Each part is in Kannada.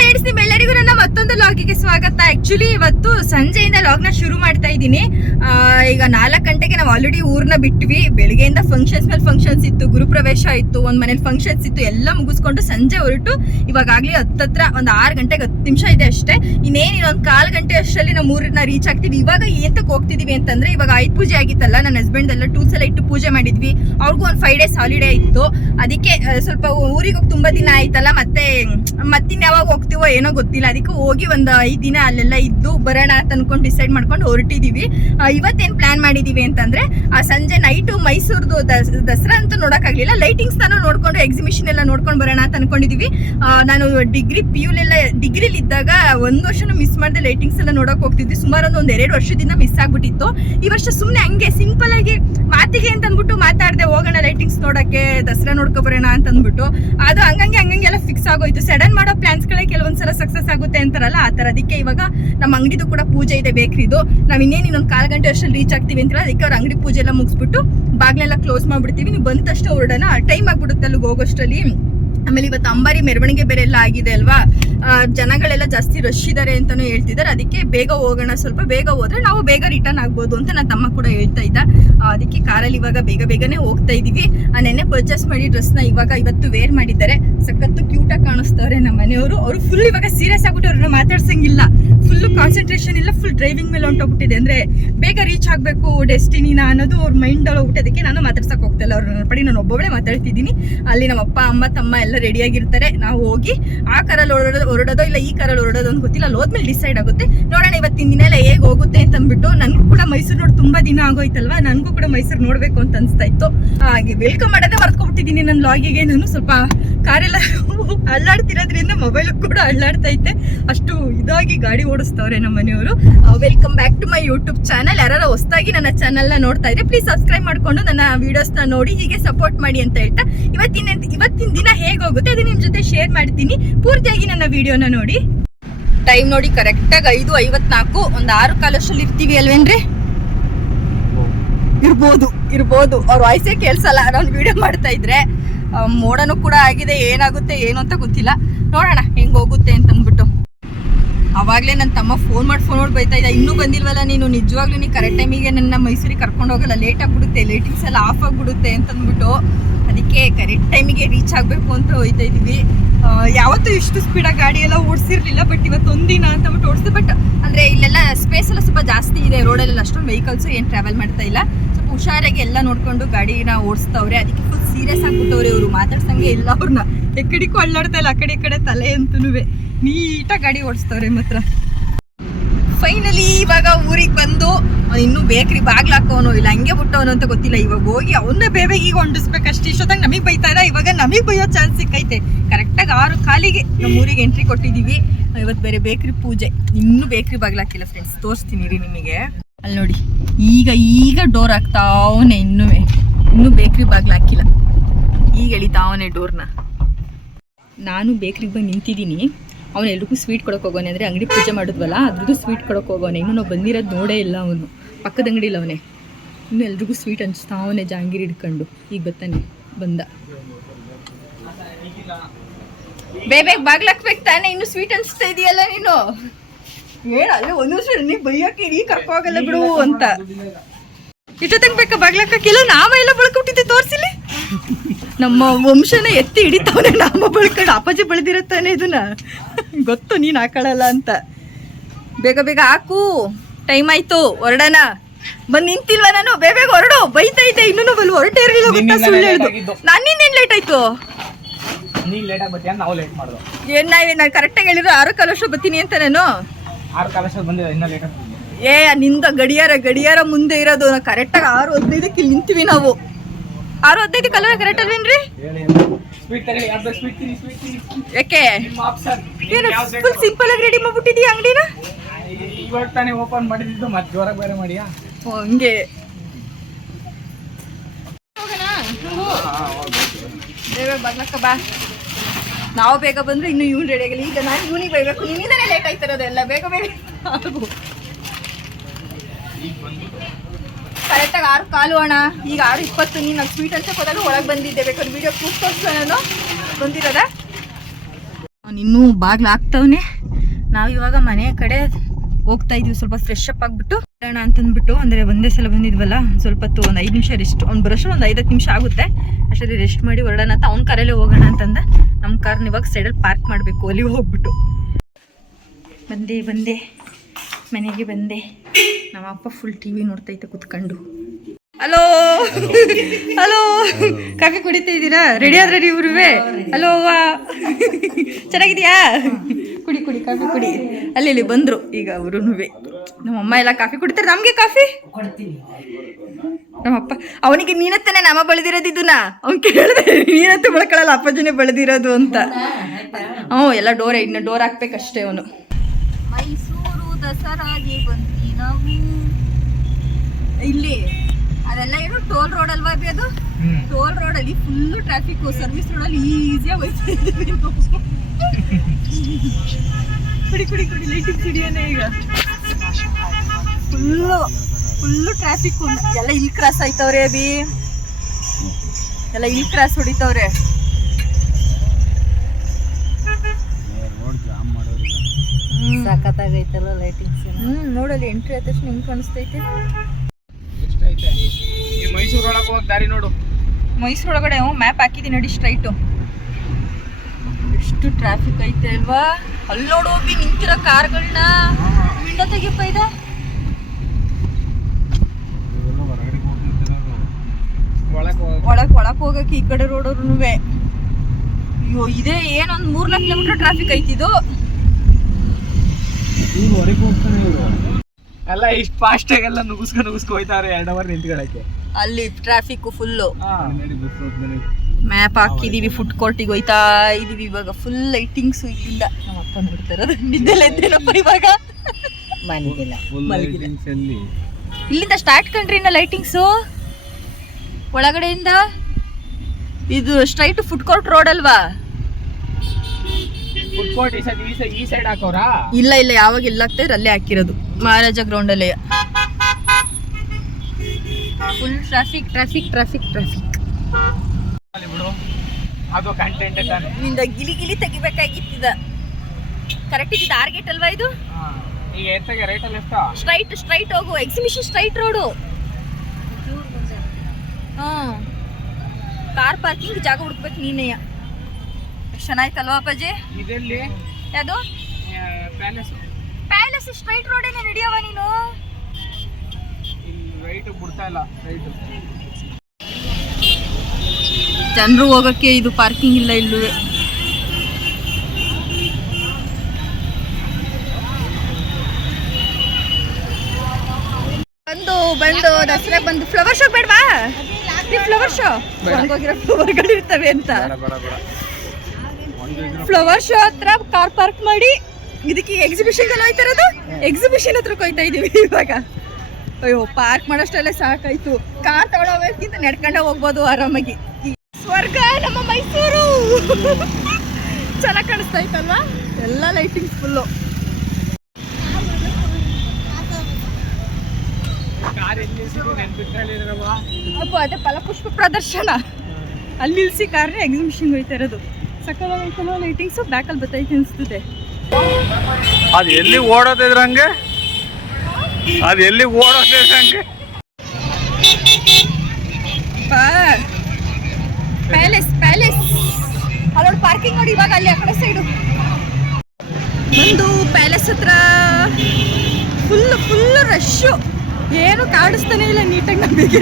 ಫ್ರೆಂಡ್ಸ್ ನಿಮ್ಮೆಲ್ಲರಿಗೂ ನನ್ನ ಮತ್ತೊಂದು ಲಾಗಿಗೆ ಸ್ವಾಗತ. ಆಕ್ಚುಲಿ ಇವತ್ತು ಸಂಜೆಯಿಂದ ಲಾಗ್ನ ಶುರು ಮಾಡ್ತಾ ಇದ್ದೀನಿ. ಈಗ ನಾಲ್ಕು ಗಂಟೆಗೆ ನಾವು ಆಲ್ರೆಡಿ ಊರ್ನ ಬಿಟ್ವಿ. ಬೆಳಗ್ಗೆಯಿಂದ ಫಂಕ್ಷನ್ಸ್ ಮೇಲೆ ಫಂಕ್ಷನ್ಸ್ ಇತ್ತು, ಗುರುಪ್ರವೇಶ ಇತ್ತು, ಒಂದು ಮನೇಲಿ ಫಂಕ್ಷನ್ಸ್ ಇತ್ತು, ಎಲ್ಲ ಮುಗಿಸ್ಕೊಂಡು ಸಂಜೆ ಹೊರಟು ಇವಾಗಾಗಲಿ ಹತ್ತತ್ರ ಒಂದು ಆರು ಗಂಟೆಗೆ ಹತ್ತು ನಿಮಿಷ ಇದೆ ಅಷ್ಟೇ. ಇನ್ನೇನು ಇನ್ನೊಂದು ಕಾಲು ಗಂಟೆ ಅಷ್ಟರಲ್ಲಿ ನಾವು ಊರನ್ನ ರೀಚ್ ಆಗ್ತೀವಿ. ಇವಾಗ ಏಂತಕ್ಕೆ ಹೋಗ್ತಿದೀವಿ ಅಂತಂದ್ರೆ ಇವಾಗ ಆಯ್ತು ಪೂಜೆ ಆಗಿತ್ತಲ್ಲ ನನ್ನ ಹಸ್ಬೆಂಡ್ ಎಲ್ಲ ಟೂಲ್ಸ್ ಎಲ್ಲ ಇಟ್ಟು ಪೂಜೆ ಮಾಡಿದ್ವಿ. ಅವ್ರಿಗೂ ಒಂದು ಫೈವ್ ಡೇಸ್ ಹಾಲಿಡೇ ಇತ್ತು. ಅದಕ್ಕೆ ಸ್ವಲ್ಪ ಊರಿಗೆ ಹೋಗಿ ತುಂಬಾ ದಿನ ಆಯ್ತಲ್ಲ, ಮತ್ತೆ, ಮತ್ತಿನ್ಯಾವಾಗ ಹೋಗ್ತೀವೋ ಏನೋ ಗೊತ್ತಿಲ್ಲ. ಅದಕ್ಕೆ ಹೋಗಿ ಒಂದು ಐದು ದಿನ ಅಲ್ಲೆಲ್ಲ ಇದ್ದು ಬರೋಣ ಅಂತ ಅನ್ಕೊಂಡು ಡಿಸೈಡ್ ಮಾಡ್ಕೊಂಡು ಹೊರಟಿದೀವಿ. ಇವತ್ತೇನು ಪ್ಲಾನ್ ಮಾಡಿದೀವಿ ಅಂತಂದ್ರೆ, ಆ ಸಂಜೆ ನೈಟು ಮೈಸೂರ್ದು ದಸ್- ದಸರಾ ಅಂತ ಲೈಟಿಂಗ್ಸ್ ತಾನು ನೋಡ್ಕೊಂಡು ಎಕ್ಸಿಬಿಷನ್ ಎಲ್ಲ ನೋಡ್ಕೊಂಡು ಬರೋಣ ಅಂತ ಅನ್ಕೊಂಡಿದೀವಿ. ನಾನು ಡಿಗ್ರಿ ಪಿ ಯುಲೆಲ್ಲ ಡಿಗ್ರಿಲಿ ಇದ್ದಾಗ ಒಂದ್ ವರ್ಷನೂ ಮಿಸ್ ಮಾಡಿದೆ ಲೈಟಿಂಗ್ಸ್ ಎಲ್ಲ ನೋಡೋಕೆ ಹೋಗ್ತಿದ್ವಿ. ಸುಮಾರು ಒಂದು ಒಂದ್ ಎರಡು ವರ್ಷದಿಂದ ಮಿಸ್ ಆಗ್ಬಿಟ್ಟಿತ್ತು. ಈ ವರ್ಷ ಸುಮ್ಮನೆ ಹಂಗೆ ಸಿಂಪಲ್ ಆಗಿ ಮಾತಿಗೆ ಅಂತ ಅಂದ್ಬಿಟ್ಟು ಮಾತಾಡ್ದೆ, ಹೋಗೋಣ ಲೈಟಿಂಗ್ಸ್ ನೋಡೋಕ್ಕೆ, ದಸರಾ ನೋಡ್ಕೊ ಬರೋಣ ಅಂತ ಅಂದ್ಬಿಟ್ಟು. ಅದು ಹಂಗಂಗೆ ಹಂಗಂಗೆ ಎಲ್ಲ ಫಿಕ್ಸ್ ಆಗೋಯ್ತು. ಸಡನ್ ಮಾಡೋ ಪ್ಲಾನ್ಸ್ಗಳೇ ಕೆಲವೊಂದ್ಸಲ ಸಕ್ಸಸ್ ಆಗುತ್ತೆ ಅಂತಾರಲ್ಲ, ಆ ತರ ಅದಕ್ಕೆ ಇವಾಗ ನಮ್ಮ ಅಂಗಡಿದು ಕೂಡ ಪೂಜೆ ಇದೆ ಬೇಕ್ರಿದು ನಾವು ಇನ್ನೇನು ಇನ್ನೊಂದು ಕಾಲು ಗಂಟೆ ಅಷ್ಟರಲ್ಲಿ ರೀಚ್ ಆಗ್ತೀವಿ ಅಂತ ಅದಕ್ಕೆ ಅವ್ರ ಅಂಗಡಿ ಪೂಜೆ ಎಲ್ಲ ಮುಗಿಸ್ಬಿಟ್ಟು ಬಾಗ್ಲೆಲ್ಲ ಕ್ಲೋಸ್ ಮಾಡ್ಬಿಡ್ತೀವಿ. ನೀವು ಬಂದ ತಕ್ಷಣ ಹೊರಡೋಣ. ಟೈಮ್ ಆಗ್ಬಿಡುತ್ತೆ ಅಲ್ಲಿಗೆ ಹೋಗೋಷ್ಟರಲ್ಲಿ. ಆಮೇಲೆ ಇವತ್ತು ಅಂಬಾರಿ ಮೆರವಣಿಗೆ ಬೇರೆ ಎಲ್ಲ ಆಗಿದೆ ಅಲ್ವಾ? ಜನಗಳೆಲ್ಲ ಜಾಸ್ತಿ ರಶ್ ಇದ್ದಾರೆ ಅಂತಾನು ಹೇಳ್ತಿದ್ದಾರೆ ಅದಕ್ಕೆ ಬೇಗ ಹೋಗೋಣ, ಸ್ವಲ್ಪ ಬೇಗ ಹೋದ್ರೆ ನಾವು ಬೇಗ ರಿಟರ್ನ್ ಆಗ್ಬೋದು ಅಂತ ನನ್ನ ತಮ್ಮ ಕೂಡ ಹೇಳ್ತಾ ಇದ್ದ. ಅದಕ್ಕೆ ಕಾರಲ್ಲಿ ಇವಾಗ ಬೇಗ ಬೇಗನೆ ಹೋಗ್ತಾ ಇದೀವಿ. ನೆನ್ನೆ ಪರ್ಚೇಸ್ ಮಾಡಿ ಡ್ರೆಸ್ನ ಇವಾಗ ಇವತ್ತು ವೇರ್ ಮಾಡಿದ್ದಾರೆ. ಸಖತ್ತು ಕ್ಯೂಟ್ ಆಗಿ ಕಾಣಿಸ್ತವ್ರೆ ನಮ್ಮ ಮನೆಯವರು. ಅವರು ಫುಲ್ ಇವಾಗ ಸೀರಿಯಸ್ ಆಗ್ಬಿಟ್ಟು ಅವ್ರನ್ನ ಮಾತಾಡ್ಸಂಗಿಲ್ಲ. ಫುಲ್ ಕಾನ್ಸಂಟ್ರೇಷನ್ ಇಲ್ಲ ಫುಲ್ ಡ್ರೈವಿಂಗ್ ಮೇಲೆ ಹೊಂಟೋಗ್ಬಿಟ್ಟಿದೆ. ಅಂದ್ರೆ ಬೇಗ ರೀಚ್ ಆಗಬೇಕು ಡೆಸ್ಟಿನಿನ ಅನ್ನೋದು ಅವ್ರ ಮೈಂಡ್ ಅಲ್ಲಿ ಅದಕ್ಕೆ ನಾನು ಮಾತಾಡ್ಸಕ್ ಹೋಗ್ತಾ ಇಲ್ಲ ಅವ್ರ ಪಡಿ ನಾನು ಒಬ್ಬೊಬ್ಬಳೆ ಮಾತಾಡ್ತಿದ್ದೀನಿ. ಅಲ್ಲಿ ನಮ್ಮ ಅಪ್ಪ, ಅಮ್ಮ, ತಮ್ಮ ಎಲ್ಲ ರೆಡಿಯಾಗಿರ್ತಾರೆ ನಾವು ಹೋಗಿ ಆ ಕಾರಲ್ಲಿ ಹೊರಡೋದು, ಹೊರಡೋದೋ ಇಲ್ಲ ಈ ಕರಲ್ಲಿ ಹೊರಡೋದು ಅಂತ ಗೊತ್ತಿಲ್ಲ. ಅಲ್ಲಿ ಹೋದ್ಮೇಲೆ ಡಿಸೈಡ್ ಆಗುತ್ತೆ. ನೋಡೋಣ ಇವತ್ತಿನ ದಿನ ಎಲ್ಲ ಹೇಗೆ ಹೋಗುತ್ತೆ ಅಂತ ಅಂದ್ಬಿಟ್ಟು ನನಗೂ ಕೂಡ ಮೈಸೂರು ನೋಡಿ ತುಂಬಾ ದಿನ ಆಗೋಯ್ತಲ್ವಾ? ನನಗೂ ಕೂಡ ಮೈಸೂರು ನೋಡ್ಬೇಕು ಅಂತ ಅನ್ಸ್ತಾ ಇತ್ತು. ಹಾಗೆ ವೆಲ್ಕಮ್ ಮಾಡೋದೇ ಮರ್ತ್ಕೊಬಿಟ್ಟಿದ್ದೀನಿ ನನ್ನ ಲಾಗಿಗೆ ನಾನು ಸ್ವಲ್ಪ ಕಾರೆಲ್ಲ ಅಲ್ಲಾಡ್ತಿರೋದ್ರಿಂದ ಮೊಬೈಲ್ ಕೂಡ ಅಲ್ಲಾಡ್ತಾ ಐತೆ ಅಷ್ಟು ಇದಾಗಿ ಗಾಡಿ ಓಡಿಸ್ತವ್ರೆ ನಮ್ಮ ಮನೆಯವರು. Welcome back to my YouTube channel ಯಾರು ಹೊಸದಾಗಿ ನನ್ನ ಚಾನಲ್ನ ನೋಡ್ತಾ ಇದ್ರೆ ಪ್ಲೀಸ್ ಸಬ್ಸ್ಕ್ರೈಬ್ ಮಾಡ್ಕೊಂಡು ನನ್ನ ವಿಡಿಯೋಸ್ನ ನೋಡಿ, ಹೀಗೆ ಸಪೋರ್ಟ್ ಮಾಡಿ ಅಂತ ಹೇಳ್ತಾ, ಇವತ್ತಿನ ಇವತ್ತಿನ ದಿನ ಹೇಗೆ ಹೋಗುತ್ತೆ ಅದು ನಿಮ್ಮ ಜೊತೆ ಶೇರ್ ಮಾಡ್ತೀನಿ. ಪೂರ್ತಿಯಾಗಿ ನನ್ನ ವಿಡಿಯೋನ ನೋಡಿ. ಟೈಮ್ ನೋಡಿ ಕರೆಕ್ಟಾಗಿ ಐದು ಐವತ್ನಾಲ್ಕು, ಒಂದು ಆರು ಕಾಲಷ್ಟಲ್ಲಿ ಇರ್ತೀವಿ ಅಲ್ವೇನ್ರಿ? ಇರ್ಬೋದು ಇರ್ಬೋದು. ಅವ್ರ ವಾಯ್ಸೇ ಕೇಳಿಸಲ್ಲ, ನಾನು ವಿಡಿಯೋ ಮಾಡ್ತಾ ಇದ್ರೆ. ಮೋಡನೂ ಕೂಡ ಆಗಿದೆ, ಏನಾಗುತ್ತೆ, ಏನು ಅಂತ ಗೊತ್ತಿಲ್ಲ. ನೋಡೋಣ, ಹೆಂಗ್ ಹೋಗುತ್ತೆ ಅಂತ ಅಂದ್ಬಿಟ್ಟು. ಅವಾಗ್ಲೇ ನನ್ನ ತಮ್ಮ ಫೋನ್ ಮಾಡಿ ಫೋನ್ ಮಾಡಿ ಬೈತಾ ಇದ್ದ. ಇನ್ನೂ ಬಂದಿಲ್ವಲ್ಲ ನೀನು? ನಿಜವಾಗ್ಲೂ ನೀ ಕರೆಕ್ಟ್ ಟೈಮಿಗೆ ನನ್ನ ಮೈಸೂರಿಗೆ ಕರ್ಕೊಂಡು ಹೋಗಲ್ಲ. ಲೇಟ್ ಆಗ್ಬಿಡುತ್ತೆ ಲೈಟಿಂಗ್ಸ್ ಎಲ್ಲ ಆಫ್ ಆಗ್ಬಿಡುತ್ತೆ ಅಂತ ಅಂದ್ಬಿಟ್ಟು. ಅದಕ್ಕೆ ಕರೆಕ್ಟ್ ಟೈಮಿಗೆ ರೀಚ್ ಆಗಬೇಕು ಅಂತ ಹೋಯ್ತಾ ಇದೀವಿ ಯಾವತ್ತೂ ಇಷ್ಟು ಸ್ಪೀಡಾಗಿ ಗಾಡಿ ಎಲ್ಲ ಓಡಿಸಿರ್ಲಿಲ್ಲ ಬಟ್ ಇವತ್ತು ಒಂದಿನ ಅಂತ ಬಿಟ್ಟು ಓಡಿಸ್ದೆ ಬಟ್ ಅಂದರೆ ಇಲ್ಲೆಲ್ಲ ಸ್ಪೇಸ್ ಎಲ್ಲ ಸ್ವಲ್ಪ ಜಾಸ್ತಿ ಇದೆ. ರೋಡಲ್ಲೆಲ್ಲ ಅಷ್ಟೊಂದು ವೆಹಿಕಲ್ಸು ಏನು ಟ್ರಾವೆಲ್ ಮಾಡ್ತಾ ಇಲ್ಲ. ಸ್ವಲ್ಪ ಹುಷಾರಾಗಿ ಎಲ್ಲ ನೋಡಿಕೊಂಡು ಗಾಡಿನ ಓಡಿಸ್ತವ್ರೆ. ಅದಕ್ಕೆ ಫುಲ್ ಸೀರಿಯಸ್ ಆಗ್ಬಿಟ್ಟವ್ರೆ ಇವರು. ಮಾತಾಡ್ಸಂಗೆ ಇಲ್ಲ ಅವ್ರನ್ನ. ಎಕ್ಕಡಿಕ್ಕೂ ಅಳ್ಳಾಡ್ತಾ ಇಲ್ಲ ಆ ಕಡೆ ಈ ಕಡೆ ತಲೆ ಅಂತೂ ನೀಟಾಗಿ ಗಾಡಿ ಓಡಿಸ್ತವ್ರೆ ಮಾತ್ರ. ಫೈನಲಿ ಇವಾಗ ಊರಿಗೆ ಬಂದು ಇನ್ನೂ ಬೇಕ್ರಿ, ಬಾಗ್ಲು ಹಾಕೋನು. ಇಲ್ಲ, ಹಂಗೆ ಬಿಟ್ಟವನು ಅಂತ ಗೊತ್ತಿಲ್ಲ. ಇವಾಗ ಹೋಗಿ ಅವನ್ನ ಬೇಬೆ ಈಗ ಹೊಂಡಿಸ್ಬೇಕಷ್ಟು ಇಷ್ಟೊತ್ತಾಗ ನಮಗೆ ಬೈತಾ ಇಲ್ಲ ಇವಾಗ ನಮಗೆ ಬೈಯೋ ಚಾನ್ಸ್ ಸಿಕ್ಕೈತೆ. ಕರೆಕ್ಟಾಗಿ ಆರು ಕಾಲಿಗೆ ನಮ್ಮ ಊರಿಗೆ ಎಂಟ್ರಿ ಕೊಟ್ಟಿದ್ದೀವಿ ಇವತ್ತು ಬೇರೆ ಬೇಕ್ರಿ ಪೂಜೆ. ಇನ್ನೂ ಬೇಕ್ರಿ ಬಾಗ್ಲಾಕಿಲ್ಲ ಫ್ರೆಂಡ್ಸ್ ತೋರಿಸ್ತೀನಿ ರೀ ನಿಮಗೆ. ಅಲ್ಲಿ ನೋಡಿ. ಈಗ ಈಗ ಡೋರ್ ಹಾಕ್ತಾವನೆ ಇನ್ನೂ ಇನ್ನೂ ಬೇಕ್ರಿ ಬಾಗ್ಲು ಹಾಕಿಲ್ಲ. ಈಗ ಎಳಿತಾವನೆ ಡೋರ್ನ. ನಾನು ಬೇಕ್ರಿಗೆ ಬಂದು ನಿಂತಿದ್ದೀನಿ. ಅವನು ಎಲ್ರಿಗೂ ಸ್ವೀಟ್ ಕೊಡೋಕೆ ಹೋಗೋನೆ. ಅಂದರೆ ಅಂಗಡಿ ಪೂಜೆ ಮಾಡಿದ್ವಲ್ಲ, ಅದ್ರದ್ದು ಸ್ವೀಟ್ ಕೊಡೋಕೆ ಹೋಗೋನೆ. ಇನ್ನೂ ನಾವು ಬಂದಿರೋದು ನೋಡೇ ಇಲ್ಲ ಅವನು. ಪಕ್ಕದ ಅಂಗಡಿಲ್ಲ ಅವನೇ. ಇನ್ನು ಎಲ್ರಿಗೂ ಸ್ವೀಟ್ ಹಂಚ್ತಾ ಅವನೇ ಜಾಂಗೀರ್ ಹಿಡ್ಕೊಂಡು. ಈಗ ಬರ್ತಾನೆ. ಬಂದ. ಬೇಗ ಬಾಗ್ಲಾಕ್ಬೇಕು ತಾನೆ. ಇನ್ನು ಸ್ವೀಟ್ ಅನ್ಸ್ತಾ ಇದೆಯಲ್ಲ ನೀನು? ಹೇಳ ಅಲ್ಲೇ ಒಂದು ವರ್ಷ ನೀನು ಬೈಯಕ್ಕೆ ಇಡೀ ಕರ್ಕೋಗಲ್ಲ ಬಿಡು ಅಂತ. ಇಷ್ಟ ಬೇಕಾ ಬಾಗ್ಲಕ್ಕಿಲ್ಲ ನಾವೆಲ್ಲ ಎಲ್ಲ ಬಳ್ಕೊಟ್ಟಿದ್ದೆ ತೋರಿಸಿಲಿ ನಮ್ಮ ವಂಶನ ಎತ್ತಿ ಹಿಡಿತಾವನೆ ನಮ್ಮ ಬಳ್ಕೊಂಡು ಅಪ್ಪಾಜಿ ಬೆಳೆದಿರತ್ತಾನೆ ಇದನ್ನ. ಗೊತ್ತು ನೀನು ಹಾಕೊಳ್ಳಲ್ಲ ಅಂತ. ಬೇಗ ಬೇಗ ಹಾಕು. ಟೈಮ್ ಆಯ್ತು ಹೊರಡಣ. ಬಂದ್ ನಿಂತಿಲ್ವ ನಾನು? ಬೇಗ ಬೇಗ ಹೊರಡು. ಬೈತಾ ಇದ್ದೆ ಇನ್ನೂ ಬಲ್ ಹೊರಟೇ ಇರಲಿಲ್ಲ ಗೊತ್ತಾ? ಸುಳ್ಳು ಹೇಳುದು. ನನ್ನಿಂದೇನು ಲೇಟ್ ಆಯ್ತು? ಏನ್ ನಾವೇ ನಾನು ಕರೆಕ್ಟಾಗಿ ಹೇಳಿದ್ರು ಆರು ಕಾಲು ವರ್ಷ ಬರ್ತೀನಿ ಅಂತ ನಾನು. ಏ ನಿಂದ ಗಡಿಯಾರ ಗಡಿಯಾರ ಮುಂದೆ ಇರೋದು. ಕರೆಕ್ಟಾಗಿ ಆರು ಹದಿನೈದಕ್ಕೆ ನಿಂತೀವಿ ನಾವು. ಆರು ಹದಿನೈದು ಕಲರ್ ಕರೆಕ್ಟ್ ಅಲ್ವೇನ್ರಿ? ಯಾಕೆ? ನಿಮ್ಮ ಆಪ್ಷನ್ ಏನು ಫುಲ್ ಸಿಂಪಲ್ ಆಗಿ ರೆಡಿ ಮಾಡ್ಬಿಟ್ಟಿದೀಯ ಅಂಗಡಿನ? ಇವಾಗ ತಾನೇ ಓಪನ್ ಮಾಡಿದ್ದು ಮತ್ತೆ ಜೋರಾಗಿ ಬೇರೆ ಮಾಡಿಯಾ? ಓ ಹಂಗೆ. ಬರ್ಲಕ್ಕ ಬಾ ನಾವು ಬೇಗ ಬಂದ್ರೆ ಇನ್ನು ಇವ್ನು ರೆಡಿ ಆಗಲಿ ಈಗ ನಾನು ಇವನಿಗೆ ಬೈಬೇಕು. ನಿನ್ನಿಂದನೇ ಲೇಟ್ ಆಯ್ತಿರೋದೆಲ್ಲ ಬೇಗ ಬೇಗ. ಆಗು ಕರೆಕ್ಟಾಗಿ ಆರು ಕಾಲು ಅಣ್ಣ. ಈಗ ಆರು ಇಪ್ಪತ್ತು. ನೀನು ಸ್ವೀಟ್ ಅಂತ ಹೋದಾಗ ಒಳಗೆ ಬಂದಿದ್ದೆ. ಬೇಕಾದ್ರೆ ವೀಡಿಯೋ ಪ್ರೂಫ್ ನಾನು ಇನ್ನೂ ಬಾಗ್ಲು ಹಾಕ್ತವನೆ. ನಾವು ಇವಾಗ ಮನೆ ಕಡೆ ಹೋಗ್ತಾ ಇದೀವಿ. ಸ್ವಲ್ಪ ಫ್ರೆಶ್ ಅಪ್ ಆಗಿಬಿಟ್ಟು. ಬರೋಣ ಅಂತಂದ್ಬಿಟ್ಟು, ಅಂದ್ರೆ ಒಂದೇ ಸಲ ಬಂದಿದ್ವಲ್ಲ, ಸ್ವಲ್ಪ ಹೊತ್ತು ಒಂದು ಐದು ನಿಮಿಷ ರೆಸ್ಟ್ ಅವ್ನು ಬರೋಷ್ಟು ಒಂದು ಐದತ್ತು ನಿಮಿಷ ಆಗುತ್ತೆ. ಅಷ್ಟರಲ್ಲಿ ರೆಸ್ಟ್ ಮಾಡಿ ಹೊರಡೋಣ ಅಂತ ಅವ್ನ ಕಾರಲ್ಲೇ ಹೋಗೋಣ ಅಂತಂದ. ನಮ್ಮ ಕಾರ್ನ ಇವಾಗ ಸೈಡಲ್ಲಿ ಪಾರ್ಕ್ ಮಾಡಬೇಕು. ಅಲ್ಲಿಗೆ ಹೋಗ್ಬಿಟ್ಟು. ಬಂದೆ ಬಂದೆ. ಮನೆಗೆ ಬಂದೆ. ನಮ್ಮ ಅಪ್ಪ ಫುಲ್ ಟಿ ವಿ ನೋಡ್ತೈತೆ ಕುತ್ಕೊಂಡು. ಹಲೋ ಹಲೋ ಕಾಫಿ ಕುಡಿತಾ ಇದ್ದೀರಾ? ರೆಡಿ ಆದ್ರೆ ಇವ್ರುವೆ ಹಲೋ ವಾ? ಚೆನ್ನಾಗಿದ್ಯಾ ಕುಡಿ ಕುಡಿ ಕಾಫಿ ಕುಡಿ. ಅಲ್ಲಿ ಇಲ್ಲಿ ಬಂದ್ರು ಈಗ ಅವರು ನಮ್ಮಮ್ಮ ಎಲ್ಲ ಕಾಫಿ ಕುಡಿತಾರೆ. ನಮಗೆ ಕಾಫಿ? ನಮ್ಮಪ್ಪ ಅವನಿಗೆ ನೀನತ್ತನೇ ನಮ್ಮ ಬೆಳೆದಿರೋದು ಇದನ್ನ ಅವ್ನು ಕೇಳಿದೆ ನೀನತ್ತು ಬೆಳ್ಕೊಳ್ಳಲ್ಲ ಅಪ್ಪಾಜಿನೇ ಬೆಳೆದಿರೋದು ಅಂತ. ಹ್ಞೂ ಎಲ್ಲ ಡೋರ್ ಇನ್ನು ಡೋರ್ ಹಾಕ್ಬೇಕಷ್ಟೇ ಅವನು. ದಸರಾಗೆ ಬಂದ್ವಿ ನಾವು. ಇಲ್ಲಿ ಅದೆಲ್ಲ ಏನು ಟೋಲ್ ರೋಡ್ ಅಲ್ವಾ ಅಭಿ ಅದು? ಟೋಲ್ ರೋಡ್ ಅಲ್ಲಿ ಫುಲ್ ಟ್ರಾಫಿಕ್ ಸರ್ವಿಸ್ ರೋಡ್ ಅಲ್ಲಿ ಈಸಿಯಾಗಿ ಹೋಯ್ತಾ. ಕುಡಿ ಕುಡಿ ಕುಡಿ ಲೈಟಿಂಗ್ ಕುಡಿಯೋನೇ ಈಗ. ಫುಲ್ಲು ಫುಲ್ಲು ಟ್ರಾಫಿಕ್ ಎಲ್ಲ ಇಲ್ಲಿ ಕ್ರಾಸ್ ಆಯ್ತವ್ರೆ ಬಿ ಎಲ್ಲ ಇಲ್ಲಿ ಕ್ರಾಸ್ ಹೊಡಿತವ್ರೆ. ಸಖತ್ತಾಗೈತಲ್ಲ ಲೈಟಿಂಗ್ಸ್ ಹ್ಮ್ ನೋಡಲ್ಲಿ ಎಂಟ್ರಿ ಆದ ತಕ್ಷಣ ಹೆಂಗ್ ಕಾಣಿಸ್ತೈತೆ. ಮೈಸೂರ್ ಈ ಮೈಸೂರು ಒಳಗೆ ಹೋಗಿ ದಾರಿ ನೋಡು. ಮೈಸೂರು ಒಳಗಡೆ ಮ್ಯಾಪ್ ಹಾಕಿದೀನಿ ನೋಡಿ ಸ್ಟ್ರೈಟ್ ಎಷ್ಟು ಟ್ರಾಫಿಕ್ ಐತೆ ಅಲ್ವಾ. ಅಲ್ಲಿ ನೋಡು ಹೋಗಿ ನಿಂತಿರೋ ಕಾರ್ಗಳನ್ನ. ವಿಂಡೋ ತೆಗಿಯಪ್ಪ ಇದೆ. ಒಳಗೆ ಒಳಗ್ ಹೋಗಕ್ಕೆ ಈ ಕಡೆ ರೋಡವ್ರುನುವೆ ಅಯ್ಯೋ ಇದೇ ಏನೊಂದ್ ಲಕ್ಷ ಕಿಲೋಮೀಟರ್ ಟ್ರಾಫಿಕ್ ಐತಿದು ಎಲ್ಲ ಇಷ್ಟು ಫಾಸ್ಟ್ ಆಗೆಲ್ಲ ನುಗ್ಸ್ಕೊ ನುಗ್ಸ್ಕೊ ಹೋಯ್ತಾರೆ ಎರಡು ಅವರ್ ನಿಂತ್ಕೊಳಕ್ಕೆ ಅಲ್ಲಿ ಟ್ರಾಫಿಕ್ ಫುಲ್ಲು ಹಾ. ಮ್ಯಾಪ್ ಹಾಕಿದೀವಿ ಫುಡ್ ಕೋರ್ಟಿಗೆ ಹೋಯ್ತಾ ಇದೀವಿ ಇವಾಗ. ಫುಲ್ ಲೈಟಿಂಗ್ಸ್ ಇಲ್ಲಿಂದ. ನಮ್ಮ ಅಪ್ಪ ನೋಡ್ತಾ ಇರೋದು ನಿದ್ದೆಲ್ಲ ಎದ್ದೇನಪ್ಪ ಇವಾಗ? ಮನೆಗಿಲ್ಲ ಇಲ್ಲಿಂದ ಸ್ಟಾರ್ಟ್ ಕಂಡ್ರಿನ ಲೈಟಿಂಗ್ಸು ಒಳಗಡೆಯಿಂದ. ಇದು ಸ್ಟ್ರೈಟ್ ಫುಡ್ ಕೋರ್ಟ್ ರೋಡ್ ಅಲ್ವಾ? ಫುಡ್ ಕೋರ್ಟ್ ಈ ಸೈಡ್ ಈ ಸೈಡ್ ಈ ಸೈಡ್ ಹಾಕೋರಾ? ಇಲ್ಲ ಇಲ್ಲ ಯಾವಾಗ ಇಲ್ಲ ಆಗ್ತಾ ಅಲ್ಲೇ ಹಾಕಿರೋದು. ಮಹಾರಾಜ ಗ್ರೌಂಡ್ ಅಲ್ಲೇ. Full traffic traffic traffic traffic ಅಲ್ಲಿ ಬಿಡು. ಅದು ಕಂಟೆಂಟ್ ತಾನೆ ನಿಂದ ಗಿಲಿ ಗಿಲಿ ತೆಗಿಬೇಕಾಗಿತ್ತಿದ. ಕರೆಕ್ಟ್ ಇದು ಟಾರ್ಗೆಟ್ ಅಲ್ವಾ ಇದು. ಈಗ ಎತ್ತಾಗೆ ರೈಟ್ ಅಲ್ಲಿ ಎಷ್ಟ? ಸ್ಟ್ರೈಟ್ ಸ್ಟ್ರೈಟ್ ಹೋಗು. ಎಕ್ಸಿಬಿಷನ್ ಸ್ಟ್ರೈಟ್ ರೋಡು ಹಾ. ಕಾರ್ ಪಾರ್ಕಿಂಗ್ ಜಾಗ ಹುಡುಕ್ಬೇಕು ನೀನೇ ಎಷ್ಟ್ ಚೆನ್ನಾಯ್ತಲ್ವಾ ಅಪ್ಪಾಜಿ? ಇದೆಲ್ಲಿ? ಯಾವುದು? ಪ್ಯಾಲೇಸ್. ಪ್ಯಾಲೇಸ್ ಸ್ಟ್ರೈಟ್ ರೋಡೇನೆ ನಡೆಯವ ನೀನು? ರೈಟ್ ಬಿಡ್ತಾ ಇಲ್ಲ ರೈಟ್. ಜನರು ಹೋಗಕ್ಕೆ ಇದು ಪಾರ್ಕಿಂಗ್ ಇಲ್ಲ ಇಲ್ಲೂ ಬಂದು ಬಂದು ದಸರಾ ಬಂದು ಫ್ಲವರ್ ಶೋ ಬೇಡವಾ ಫ್ಲವರ್ ಶೋ ಹೋಗಿರೋ ಫ್ಲವರ್ಗಳು ಇರ್ತವೆ ಅಂತ. ಫ್ಲವರ್ ಶೋ ಹತ್ರ ಕಾರ್ ಪಾರ್ಕ್ ಮಾಡಿ ಇದಕ್ಕೆ ಎಕ್ಸಿಬಿಷನ್ ಹೋಯ್ತಾ ಇರೋದು? ಎಕ್ಸಿಬಿಷನ್ ಹತ್ರ ಹೋಯ್ತಾ ಇದೀವಿ ಇವಾಗ. ಅಯ್ಯೋ ಪಾರ್ಕ್ ಮಾಡೋಷ್ಟೆಲ್ಲ ಸಾಕಾಯ್ತು. ಕಾರ್ ತಗೊಳ್ಳೋದಕ್ಕಿಂತ ನಡ್ಕೊಂಡೆ ಹೋಗ್ಬೋದು ಆರಾಮಾಗಿ. ಸ್ವರ್ಗ ನಮ್ಮ ಮೈಸೂರು. ಚೆನ್ನಾಗಿ ಕಾಣಿಸ್ತಾ ಇತ್ತಲ್ವಾ? ಎಲ್ಲ ಲೈಟಿಂಗ್ಸ್ ಫುಲ್ಲು ಕಾರ್ ಅಪ್ಪ ಅದೇ ಫಲಪುಷ್ಪ ಪ್ರದರ್ಶನ. ಅಲ್ಲಿ ನಿಲ್ಸಿ ಕಾರ್ನ ಎಕ್ಸಿಬಿಷನ್ ಹೋಯ್ತಾ ಇರೋದು. ಸಕಲ ಲೈಟಿಂಗ್ಸು ಬ್ಯಾಕಲ್ಲಿ ಬರ್ತೈತೆ ಅನಿಸ್ತದೆ. ಅದು ಎಲ್ಲಿ ಓಡೋದಿದ್ರಂಗೆ ಅದು ಎಲ್ಲಿ ಓಡೋದಿದ್ರಂಗೆ ಪ್ಯಾಲೇಸ್ ಪ್ಯಾಲೇಸ್ ಅಲ್ಲೋಡು ಪಾರ್ಕಿಂಗ್ ನೋಡಿ ಇವಾಗ ಅಲ್ಲಿ ಆ ಕಡೆ ಸೈಡು ಒಂದು ಪ್ಯಾಲೇಸ್ ಹತ್ರ ಫುಲ್ ಫುಲ್ ರಶ್ಶು ಏನು ಕಾಡಿಸ್ತಾನೆ ಇಲ್ಲ ನೀಟಾಗಿ ನಮಗೆ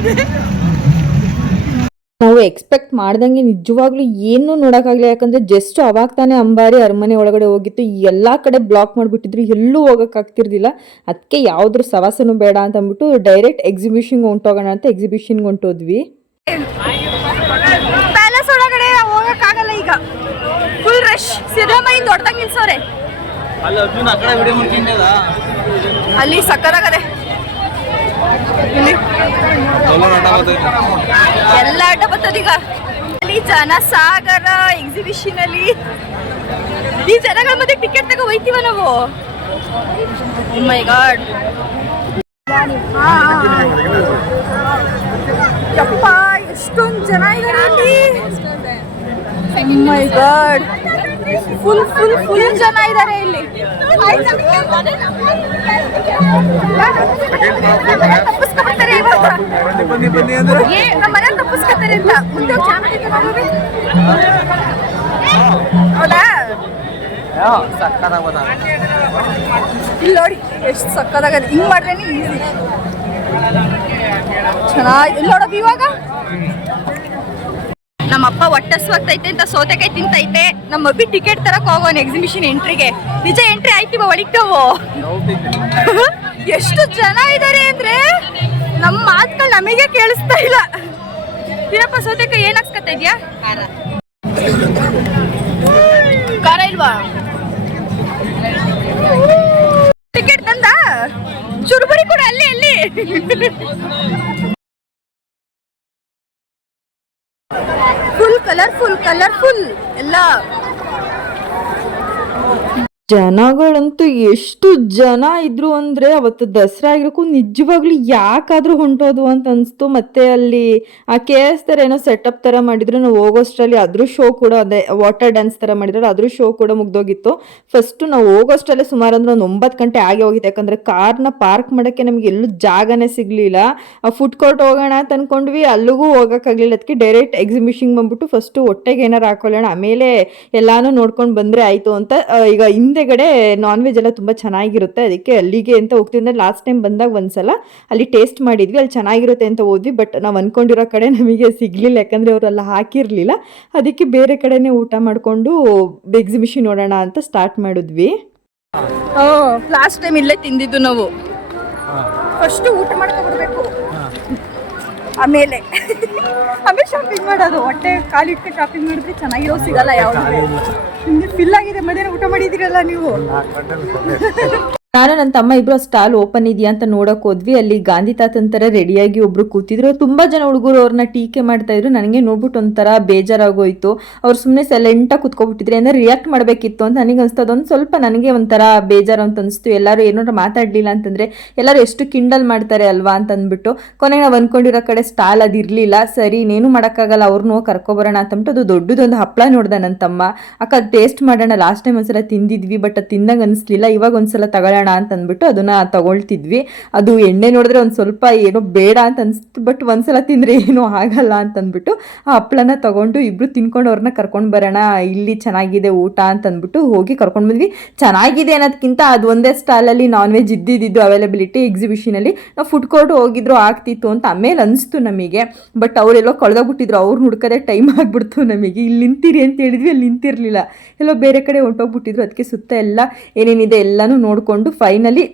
ನಾವು ಎಕ್ಸ್ಪೆಕ್ಟ್ ಮಾಡ್ದಂಗೆ ನಿಜವಾಗ್ಲೂ ಏನೂ ನೋಡೋಕ್ಕಾಗಲಿಲ್ಲ. ಯಾಕಂದರೆ ಜಸ್ಟ್ ಅವಾಗ ತಾನೇ ಅಂಬಾರಿ ಅರಮನೆ ಒಳಗಡೆ ಹೋಗಿತ್ತು. ಎಲ್ಲ ಕಡೆ ಬ್ಲಾಕ್ ಮಾಡಿಬಿಟ್ಟಿದ್ರು. ಎಲ್ಲೂ ಹೋಗೋಕ್ಕಾಗ್ತಿರ್ಲಿಲ್ಲ ಅದಕ್ಕೆ ಯಾವುದ್ರ ಸವಾಸನು ಬೇಡ ಅಂತ ಅಂದ್ಬಿಟ್ಟು ಡೈರೆಕ್ಟ್ ಎಕ್ಸಿಬಿಷನ್ಗೆ ಹೊಂಟೋಗೋಣ ಅಂತ ಎಕ್ಸಿಬಿಷನ್ಗೆ ಹೊಂಟೋದ್ವಿ. ಪ್ಯಾಲೇಸ್ ಒಳಗಡೆ ಹೋಗೋಕ್ಕಾಗಲ್ಲ ಈಗ. ಫುಲ್ ರಶ್ ಸಿದ್ದರಾಮಯ್ಯ ದೊಡ್ಡದಾಗಿ ನಿಲ್ಸೋರೆ ಅಲ್ಲಿ ಅರ್ಜುನ್ ಆ ಕಡೆ ವಿಡಿಯೋ ಮಾಡ್ಕೊಂಡದ ಅಲ್ಲಿ ಸಕ್ಕದಾಗದೆ ಇಲ್ಲಿ ಎಲ್ಲ ಆಟ ಬರ್ತದೀಗ ಅಲ್ಲಿ ಜನ ಸಾಗರ ಎಕ್ಸಿಬಿಷನ್ ಅಲ್ಲಿ ಈ ಜನಗಳ ಮತ್ತೆ ಟಿಕೆಟ್ ತಗೋ ಹೋಯ್ತೀವ ನಾವು? ಮೈ ಗಾಡ್ ಯಪ್ಪ ಎಷ್ಟೊಂದು ಜನ ಅಲ್ಲಿ. My god full full full ಜನ ಇದ್ದಾರೆ ಇಲ್ಲಿ. ತಪ್ಪಿಸ್ಕೊಬಿಡ್ತಾರೆ ಇವಾಗ ಬನ್ನಿ ಬನ್ನಿ ಅಂದ್ರೆ? ಏ ನಮ್ಮ ಮನೆ ತಪ್ಪಿಸ್ಕೊತಾರೆ ಅಂತ. ಮುಂದೆ ಇಲ್ಲಿ ನೋಡಿ ಎಷ್ಟು ಸಕ್ಕದಾಗದ ಹಿಂಗ್ ಮಾಡ್ರೇನೆ ಈಸಿ ಚೆನ್ನಾಗಿ ಇಲ್ಲಿ ನೋಡೋದು ಇವಾಗ? ನಮ್ಮಪ್ಪ ಹೊಟ್ಟೆ ಹಸ್ವಾಗ್ತೈತೆ ಅಂತ ಸೌತೆಕಾಯಿ ತಿಂತೈತೆ ನಮ್ಮ ಅಬ್ಬಿ ಟಿಕೆಟ್ ತರಕ್ ಹೋಗೋನ್ ಎಕ್ಸಿಬಿಷನ್ ಎಂಟ್ರಿಗೆ ನಿಜ ಎಂಟ್ರಿ ಆಯ್ತಿವ ಒಳಿತಾವು ಎಷ್ಟು ಜನ ಇದ್ದಾರೆ ಅಂದ್ರೆ ನಮ್ಮ ಮಾತುಗಳು ನಮಗೆ ಕೇಳಿಸ್ತಾ ಇಲ್ಲ. ಏನಪ್ಪ ಸೌತೆಕಾಯಿ ಏನ್ ಹಾಕ್ಸ್ಕೊತಾ ಇದ್ಯಾ? ಖಾರ. ಇಲ್ವಾ? ಟಿಕೆಟ್ ತಂದ? ಚುರುಬುರಿ ಕೂಡ ಅಲ್ಲಿ ಅಲ್ಲಿ. ಕಲರ್ಫುಲ್ ಕಲರ್ಫುಲ್ ಎಲ್ಲ ಜನಗಳಂತೂ ಎಷ್ಟು ಜನ ಇದ್ರು ಅಂದ್ರೆ ಅವತ್ತು ದಸರಾ ಆಗಿರೋಕ್ಕೂ ನಿಜವಾಗ್ಲೂ ಯಾಕಾದ್ರೂ ಹೊಂಟೋದು ಅಂತ ಅನಿಸ್ತು. ಮತ್ತೆ ಅಲ್ಲಿ ಆ ಕೆ ಎಸ್ ಥರ ಏನೋ ಸೆಟಪ್ ಥರ ಮಾಡಿದ್ರು. ನಾವು ಹೋಗೋಷ್ಟರಲ್ಲಿ ಅದ್ರ ಶೋ ಕೂಡ ಅದೇ ವಾಟರ್ ಡ್ಯಾನ್ಸ್ ಥರ ಮಾಡಿದ್ರು. ಅದ್ರ ಶೋ ಕೂಡ ಮುಗ್ದೋಗಿತ್ತು. ಫಸ್ಟು ನಾವು ಹೋಗೋಷ್ಟರಲ್ಲೇ ಸುಮಾರು ಅಂದ್ರೆ ಒಂದು ಒಂಬತ್ತು ಗಂಟೆ ಆಗಿ ಹೋಗಿತ್ತು ಯಾಕಂದ್ರೆ ಕಾರ್ನ ಪಾರ್ಕ್ ಮಾಡೋಕ್ಕೆ ನಮಗೆ ಎಲ್ಲೂ ಜಾಗನೇ ಸಿಗಲಿಲ್ಲ. ಫುಡ್ ಕೋರ್ಟ್ ಹೋಗೋಣ ಅಂತ ಅನ್ಕೊಂಡ್ವಿ. ಅಲ್ಲಿಗೂ ಹೋಗೋಕ್ಕಾಗಲಿಲ್ಲ. ಅದಕ್ಕೆ ಡೈರೆಕ್ಟ್ ಎಕ್ಸಿಬಿಷನ್ ಬಂದ್ಬಿಟ್ಟು ಫಸ್ಟು ಹೊಟ್ಟೆಗೆ ಏನಾರು ಹಾಕೊಳ್ಳೋಣ. ಆಮೇಲೆ ಎಲ್ಲಾನು ನೋಡ್ಕೊಂಡು ಬಂದರೆ ಆಯಿತು ಅಂತ ಈಗ ಈಗ ಹಿಂದೆಗಡೆ ನಾನ್ ವೆಜ್ ಎಲ್ಲ ತುಂಬ ಚೆನ್ನಾಗಿರುತ್ತೆ. ಅದಕ್ಕೆ ಅಲ್ಲಿಗೆ ಅಂತ ಹೋಗ್ತಿದ್ದೆ ಲಾಸ್ಟ್ ಟೈಮ್ ಬಂದಾಗ ಒಂದ್ಸಲ ಅಲ್ಲಿ ಟೇಸ್ಟ್ ಮಾಡಿದ್ವಿ. ಅಲ್ಲಿ ಚೆನ್ನಾಗಿರುತ್ತೆ ಅಂತ ಹೋದ್ವಿ. ಬಟ್ ನಾವು ಅಂದ್ಕೊಂಡಿರೋ ಕಡೆ ನಮಗೆ ಸಿಗಲಿಲ್ಲ. ಯಾಕಂದರೆ ಅವರೆಲ್ಲ ಹಾಕಿರಲಿಲ್ಲ. ಅದಕ್ಕೆ ಬೇರೆ ಕಡೆನೇ ಊಟ ಮಾಡಿಕೊಂಡು ಎಕ್ಸಿಬಿಷನ್ ನೋಡೋಣ ಅಂತ ಸ್ಟಾರ್ಟ್ ಮಾಡಿದ್ವಿ. ಲಾಸ್ಟ್ ಟೈಮ್ ಇಲ್ಲೇ ತಿಂದಿದ್ದು ನಾವು. ಫಸ್ಟ್ ಊಟ ಮಾಡ್ಕೊಬಿಡ್ಬೇಕು ಆಮೇಲೆ ಆಮೇಲೆ ಶಾಪಿಂಗ್ ಮಾಡೋದು. ಹೊಟ್ಟೆ ಕಾಲಿಟ್ಟು ಶಾಪಿಂಗ್ ಮಾಡಿದ್ರೆ ಚೆನ್ನಾಗಿರೋ ಸಿಗಲ್ಲ ಯಾವ್ದು. ನಿಮ್ಗೆ ಫಿಲ್ ಆಗಿದೆ ಮಧ್ಯಾಹ್ನ ಊಟ ಮಾಡಿದಿರಲ್ಲ ನೀವು? ನಾನು ನನ್ನ ತಮ್ಮ ಇಬ್ರು ಸ್ಟಾಲ್ ಓಪನ್ ಇದೆಯಾ ಅಂತ ನೋಡಕ್ ಹೋದ್ವಿ. ಅಲ್ಲಿ ಗಾಂಧಿ ತಾತನ್ ತರ ರೆಡಿಯಾಗಿ ಒಬ್ರು ಕೂತಿದ್ರು. ತುಂಬಾ ಜನ ಹುಡುಗರು ಅವ್ರನ್ನ ಟೀಕೆ ಮಾಡ್ತಾ ಇದ್ರು. ನನಗೆ ನೋಡ್ಬಿಟ್ಟು ಒಂಥರ ಬೇಜಾರಾಗೋಯ್ತು. ಅವ್ರು ಸುಮ್ಮನೆ ಸೈಲೆಂಟಾಗಿ ಕುತ್ಕೊಬಿಟ್ಟಿದ್ರೆ. ಅಂದ್ರೆ ರಿಯಾಕ್ಟ್ ಮಾಡಬೇಕಿತ್ತು ಅಂತ ನನಗೆ ಅನಿಸ್ತು. ಅದೊಂದು ಸ್ವಲ್ಪ ನನಗೆ ಒಂಥರ ಬೇಜಾರು ಅಂತ ಅನಿಸ್ತು. ಎಲ್ಲರೂ ಏನಾದ್ರು ಮಾತಾಡಲಿಲ್ಲ ಅಂತಂದ್ರೆ ಎಲ್ಲರೂ ಎಷ್ಟು ಕಿಂಡಲ್ ಮಾಡ್ತಾರೆ ಅಲ್ವಾ ಅಂತ ಅಂದ್ಬಿಟ್ಟು ಕೊನೆಗೆ ನಾವು ಅನ್ಕೊಂಡಿರೋ ಕಡೆ ಸ್ಟಾಲ್ ಅದು ಇರಲಿಲ್ಲ. ಸರಿ, ಇನ್ನೇನು ಮಾಡೋಕ್ಕಾಗಲ್ಲ. ಅವ್ರನ್ನೂ ಕರ್ಕೊಬರೋಣ ಅಂತಂದ್ಬಿಟ್ಟು ಅದು ದೊಡ್ಡದೊಂದು ಹಪ್ಪಳ ನೋಡ್ದೆ ನನ್ನ ತಮ್ಮ. ಅಕ್ಕ ಟೇಸ್ಟ್ ಮಾಡೋಣ. ಲಾಸ್ಟ್ ಟೈಮ್ ಒಂದ್ಸಲ ತಿಂದಿದ್ವಿ ಬಟ್ ಅದು ತಿಂದಂಗೆ ಅನಿಸ್ಲಿಲ್ಲ. ಇವಾಗ ಒಂದ್ಸಲ ತಗೊಳ್ಳೋಣ ಅಂತ ಅಂದ್ಬಿಟ್ಟು ಅದನ್ನ ತಗೊಳ್ತಿದ್ವಿ. ಅದು ಎಣ್ಣೆ ನೋಡಿದ್ರೆ ಒಂದು ಸ್ವಲ್ಪ ಏನೋ ಬೇಡ ಅಂತ ಅನಿಸ್ತು, ಬಟ್ ಒಂದ್ಸಲ ತಿಂದರೆ ಏನೂ ಆಗಲ್ಲ ಅಂತ ಅಂದ್ಬಿಟ್ಟು ಆ ಹಪ್ಪಳನ ತಗೊಂಡು ಇಬ್ರು ತಿನ್ಕೊಂಡು ಅವ್ರನ್ನ ಕರ್ಕೊಂಡು ಬರೋಣ, ಇಲ್ಲಿ ಚೆನ್ನಾಗಿದೆ ಊಟ ಅಂತ ಅಂದ್ಬಿಟ್ಟು ಹೋಗಿ ಕರ್ಕೊಂಡು ಬಂದ್ವಿ. ಚೆನ್ನಾಗಿದೆ ಅನ್ನೋದಕ್ಕಿಂತ ಅದು ಒಂದೇ ಸ್ಟಾಲಲ್ಲಿ ನಾನ್ ವೆಜ್ ಇದ್ದಿದ್ದು ಅವೈಲಬಿಲಿಟಿ ಎಕ್ಸಿಬಿಷನಲ್ಲಿ ನಾವು ಫುಡ್ ಕೋರ್ಟ್ ಹೋಗಿದ್ರು ಆಗ್ತಿತ್ತು ಅಂತ ಆಮೇಲೆ ಅನಿಸ್ತು ನಮಗೆ. ಬಟ್ ಅವರೆಲ್ಲೋ ಕಳೆದೋಗ್ಬಿಟ್ಟಿದ್ರು, ಅವ್ರು ಹುಡ್ಕೋದೇ ಟೈಮ್ ಆಗಿಬಿಡ್ತು ನಮಗೆ. ಇಲ್ಲಿ ನಿಂತಿರಿ ಅಂತ ಹೇಳಿದ್ವಿ, ಅಲ್ಲಿ ನಿಂತಿರಲಿಲ್ಲ. ಎಲ್ಲೋ ಬೇರೆ ಕಡೆ ಹೊಂಟೋಗ್ಬಿಟ್ಟಿದ್ರು ಅದಕ್ಕೆ ಸುತ್ತ ಎಲ್ಲ ಏನೇನಿದೆ ಎಲ್ಲನೂ ನೋಡಿಕೊಂಡು ಫೈನಲಿ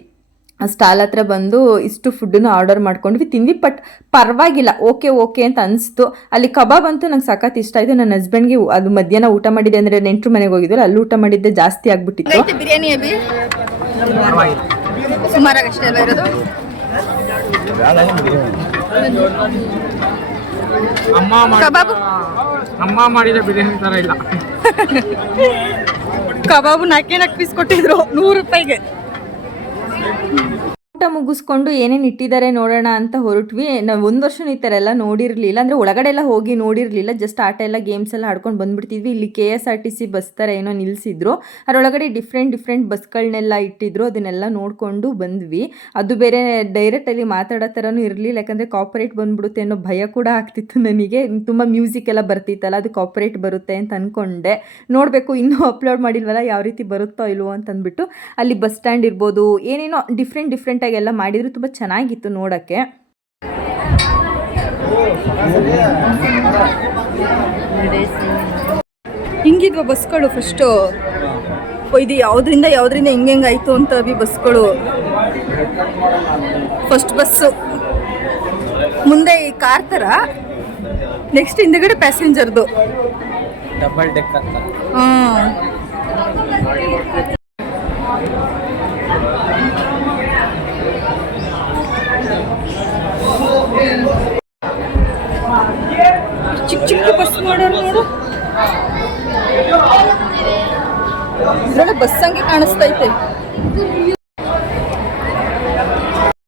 ಸ್ಟಾಲ್ ಹತ್ರ ಬಂದು ಇಷ್ಟು ಫುಡ್ಡನ್ನು ಆರ್ಡರ್ ಮಾಡ್ಕೊಂಡ್ವಿ ತಿಂದ್ವಿ. ಬಟ್ ಪರವಾಗಿಲ್ಲ. ಓಕೆ ಓಕೆ ಅಂತ ಅನಿಸ್ತು. ಅಲ್ಲಿ ಕಬಾಬ್ ಅಂತೂ ನಂಗೆ ಸಖತ್ ಇಷ್ಟ ಆಯಿತು. ನನ್ನ ಹಸ್ಬೆಂಡ್ಗೆ ಅದು ಮಧ್ಯಾಹ್ನ ಊಟ ಮಾಡಿದೆ ಅಂದರೆ ನೆಂಟರು ಮನೆಗೆ ಹೋಗಿದ್ರು. ಅಲ್ಲಿ ಊಟ ಮಾಡಿದ್ದೆ ಜಾಸ್ತಿ ಆಗಿಬಿಟ್ಟಿತ್ತು. ಬಿರಿಯಾನಿ ಸುಮಾರಾಗಿ ಅಷ್ಟೇ ಇರೋದು? ಕಬಾಬು? ಅಮ್ಮ ಮಾಡಿದ ಬಿರಿಯಾನಿ ತರ ಇಲ್ಲ. ಕಬಾಬು ನಾಲ್ಕೇ ನಾಲ್ಕು ಪೀಸ್ ಕೊಟ್ಟಿದ್ರು. ನೂರು ರೂಪಾಯಿಗೆ. Thank you. ಊಟ ಮುಗಿಸ್ಕೊಂಡು ಏನೇನು ಇಟ್ಟಿದ್ದಾರೆ ನೋಡೋಣ ಅಂತ ಹೊರಟ್ವಿ. ನಾವು ಒಂದು ವರ್ಷ ಈ ಥರ ಎಲ್ಲ ನೋಡಿರಲಿಲ್ಲ. ಅಂದರೆ ಒಳಗಡೆ ಎಲ್ಲ ಹೋಗಿ ನೋಡಿರಲಿಲ್ಲ. ಜಸ್ಟ್ ಆಟ ಎಲ್ಲ ಗೇಮ್ಸ್ ಎಲ್ಲ ಆಡ್ಕೊಂಡು ಬಂದ್ಬಿಡ್ತಿದ್ವಿ. ಇಲ್ಲಿ K S R T C bus ಥರ ಏನೋ ನಿಲ್ಲಿಸಿದ್ರು ಅದರೊಳಗಡೆ ಡಿಫ್ರೆಂಟ್ ಡಿಫ್ರೆಂಟ್ ಬಸ್ಗಳನ್ನೆಲ್ಲ ಇಟ್ಟಿದ್ರು. ಅದನ್ನೆಲ್ಲ ನೋಡಿಕೊಂಡು ಬಂದ್ವಿ. ಅದು ಬೇರೆ ಡೈರೆಕ್ಟಲ್ಲಿ ಮಾತಾಡೋ ಥರನೂ ಇರಲಿಲ್ಲ. ಯಾಕಂದರೆ ಕಾಪರೇಟ್ ಬಂದ್ಬಿಡುತ್ತೆ ಅನ್ನೋ ಭಯ ಕೂಡ ಆಗ್ತಿತ್ತು ನನಗೆ. ತುಂಬ ಮ್ಯೂಸಿಕ್ ಎಲ್ಲ ಬರ್ತಿತ್ತಲ್ಲ, ಅದು ಕಾಪರೇಟ್ ಬರುತ್ತೆ ಅಂತ ಅಂದ್ಕೊಂಡೆ ನೋಡಬೇಕು ಇನ್ನೂ ಅಪ್ಲೋಡ್ ಮಾಡಿಲ್ವಲ್ಲ, ಯಾವ ರೀತಿ ಬರುತ್ತೋ ಇಲ್ವೋ ಅಂತ ಅಂದ್ಬಿಟ್ಟು ಅಲ್ಲಿ ಬಸ್ ಸ್ಟ್ಯಾಂಡ್ ಇರ್ಬೋದು, ಏನೇನೋ ಡಿಫ್ರೆಂಟ್ ಡಿಫ್ರೆಂಟಾಗಿ ಎಲ್ಲ ಮಾಡಿದ್ರು ತುಂಬ ಚೆನ್ನಾಗಿತ್ತು ನೋಡೋಕ್ಕೆ. ಹಿಂಗಿದ್ವ ಬಸ್ಗಳು ಫಸ್ಟು ಇದು ಯಾವ್ದ್ರಿಂದ ಯಾವ್ದ್ರಿಂದ ಹೆಂಗೆ ಹೆಂಗ್ ಆಯಿತು ಅಂತ ಅಭಿ ಬಸ್ಗಳು. ಫಸ್ಟ್ ಬಸ್ಸು ಮುಂದೆ ಈ ಕಾರ್ ಥರ ನೆಕ್ಸ್ಟ್ ಹಿಂದೆಗಡೆ ಪ್ಯಾಸೆಂಜರ್ದು ಡಬಲ್ ಡೆಕ್ ಅಂತ. ಹಾಂ ಚಿಕ್ಕ ಚಿಕ್ಕ ಬಸ್ ಮಾಡೋರು ನೋಡು ಹಂಗೆ ಕಾಣಿಸ್ತೈತೆ.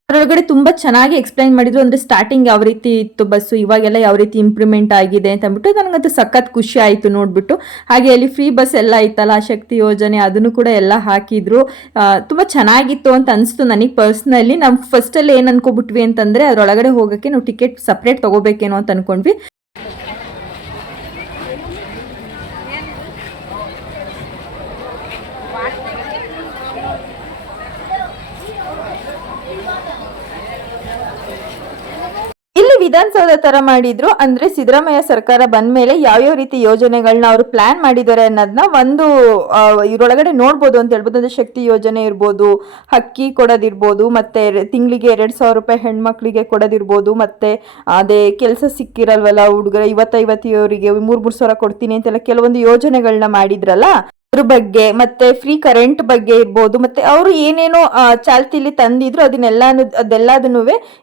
ಅದ್ರೊಳಗಡೆ ತುಂಬಾ ಚೆನ್ನಾಗಿ ಎಕ್ಸ್ಪ್ಲೈನ್ ಮಾಡಿದ್ರು. ಅಂದ್ರೆ ಸ್ಟಾರ್ಟಿಂಗ್ ಯಾವ ರೀತಿ ಇತ್ತು ಬಸ್ಸು, ಇವಾಗೆಲ್ಲ ಯಾವ ರೀತಿ ಇಂಪ್ರೂವ್ಮೆಂಟ್ ಆಗಿದೆ ಅಂತ ಅಂದ್ಬಿಟ್ಟು ನನಗಂತೂ ಸಖತ್ ಖುಷಿ ಆಯಿತು ನೋಡ್ಬಿಟ್ಟು. ಹಾಗೆ ಅಲ್ಲಿ ಫ್ರೀ ಬಸ್ ಎಲ್ಲ ಇತ್ತಲ್ಲ, ಶಕ್ತಿ ಯೋಜನೆ ಅದನ್ನು ಕೂಡ ಎಲ್ಲ ಹಾಕಿದ್ರು. ತುಂಬಾ ಚೆನ್ನಾಗಿತ್ತು ಅಂತ ಅನಿಸ್ತು ನನಗೆ ಪರ್ಸ್ನಲಿ ನಾವು ಫಸ್ಟಲ್ಲಿ ಏನು ಅನ್ಕೋಬಿಟ್ವಿ ಅಂತಂದ್ರೆ, ಅದ್ರೊಳಗಡೆ ಹೋಗೋಕ್ಕೆ ನಾವು ಟಿಕೆಟ್ ಸಪ್ರೇಟ್ ತಗೋಬೇಕೇನೋ ಅಂತ ಅನ್ಕೊಂಡ್ವಿ ಇಲ್ಲಿ ವಿಧಾನಸೌಧ ತರ ಮಾಡಿದ್ರು. ಅಂದ್ರೆ ಸಿದ್ದರಾಮಯ್ಯ ಸರ್ಕಾರ ಬಂದ ಮೇಲೆ ಯಾವ್ಯಾವ ರೀತಿ ಯೋಜನೆಗಳನ್ನ ಅವರು ಪ್ಲಾನ್ ಮಾಡಿದ್ದಾರೆ ಅನ್ನೋದನ್ನ ಒಂದು ಇದರೊಳಗಡೆ ನೋಡ್ಬೋದು ಅಂತ ಹೇಳ್ಬೋದು. ಅಂದ್ರೆ ಶಕ್ತಿ ಯೋಜನೆ ಇರ್ಬೋದು ಅಕ್ಕಿ ಕೊಡೋದಿರ್ಬೋದು, ಮತ್ತೆ ತಿಂಗಳಿಗೆ ಎರಡು ಸಾವಿರ ರೂಪಾಯಿ ಹೆಣ್ಮಕ್ಳಿಗೆ ಕೊಡೋದಿರ್ಬೋದು, ಮತ್ತೆ ಅದೇ ಕೆಲಸ ಸಿಕ್ಕಿರಲ್ವಲ್ಲ ಹುಡುಗರ ಇವತ್ತೈವತ್ತಿಯವರಿಗೆ ಮೂರು ಮೂರು ಸಾವಿರ ಕೊಡ್ತೀನಿ ಅಂತೆಲ್ಲ ಕೆಲವೊಂದು ಯೋಜನೆಗಳನ್ನ ಮಾಡಿದ್ರಲ್ಲ. ಅದ್ರ ಬಗ್ಗೆ, ಮತ್ತೆ ಫ್ರೀ ಕರೆಂಟ್ ಬಗ್ಗೆ ಇರ್ಬೋದು, ಮತ್ತೆ ಅವರು ಏನೇನೋ ಚಾಲ್ತಿಲಿ ತಂದಿದ್ರು ಅದನ್ನೆಲ್ಲ ಅದೆಲ್ಲದನ್ನು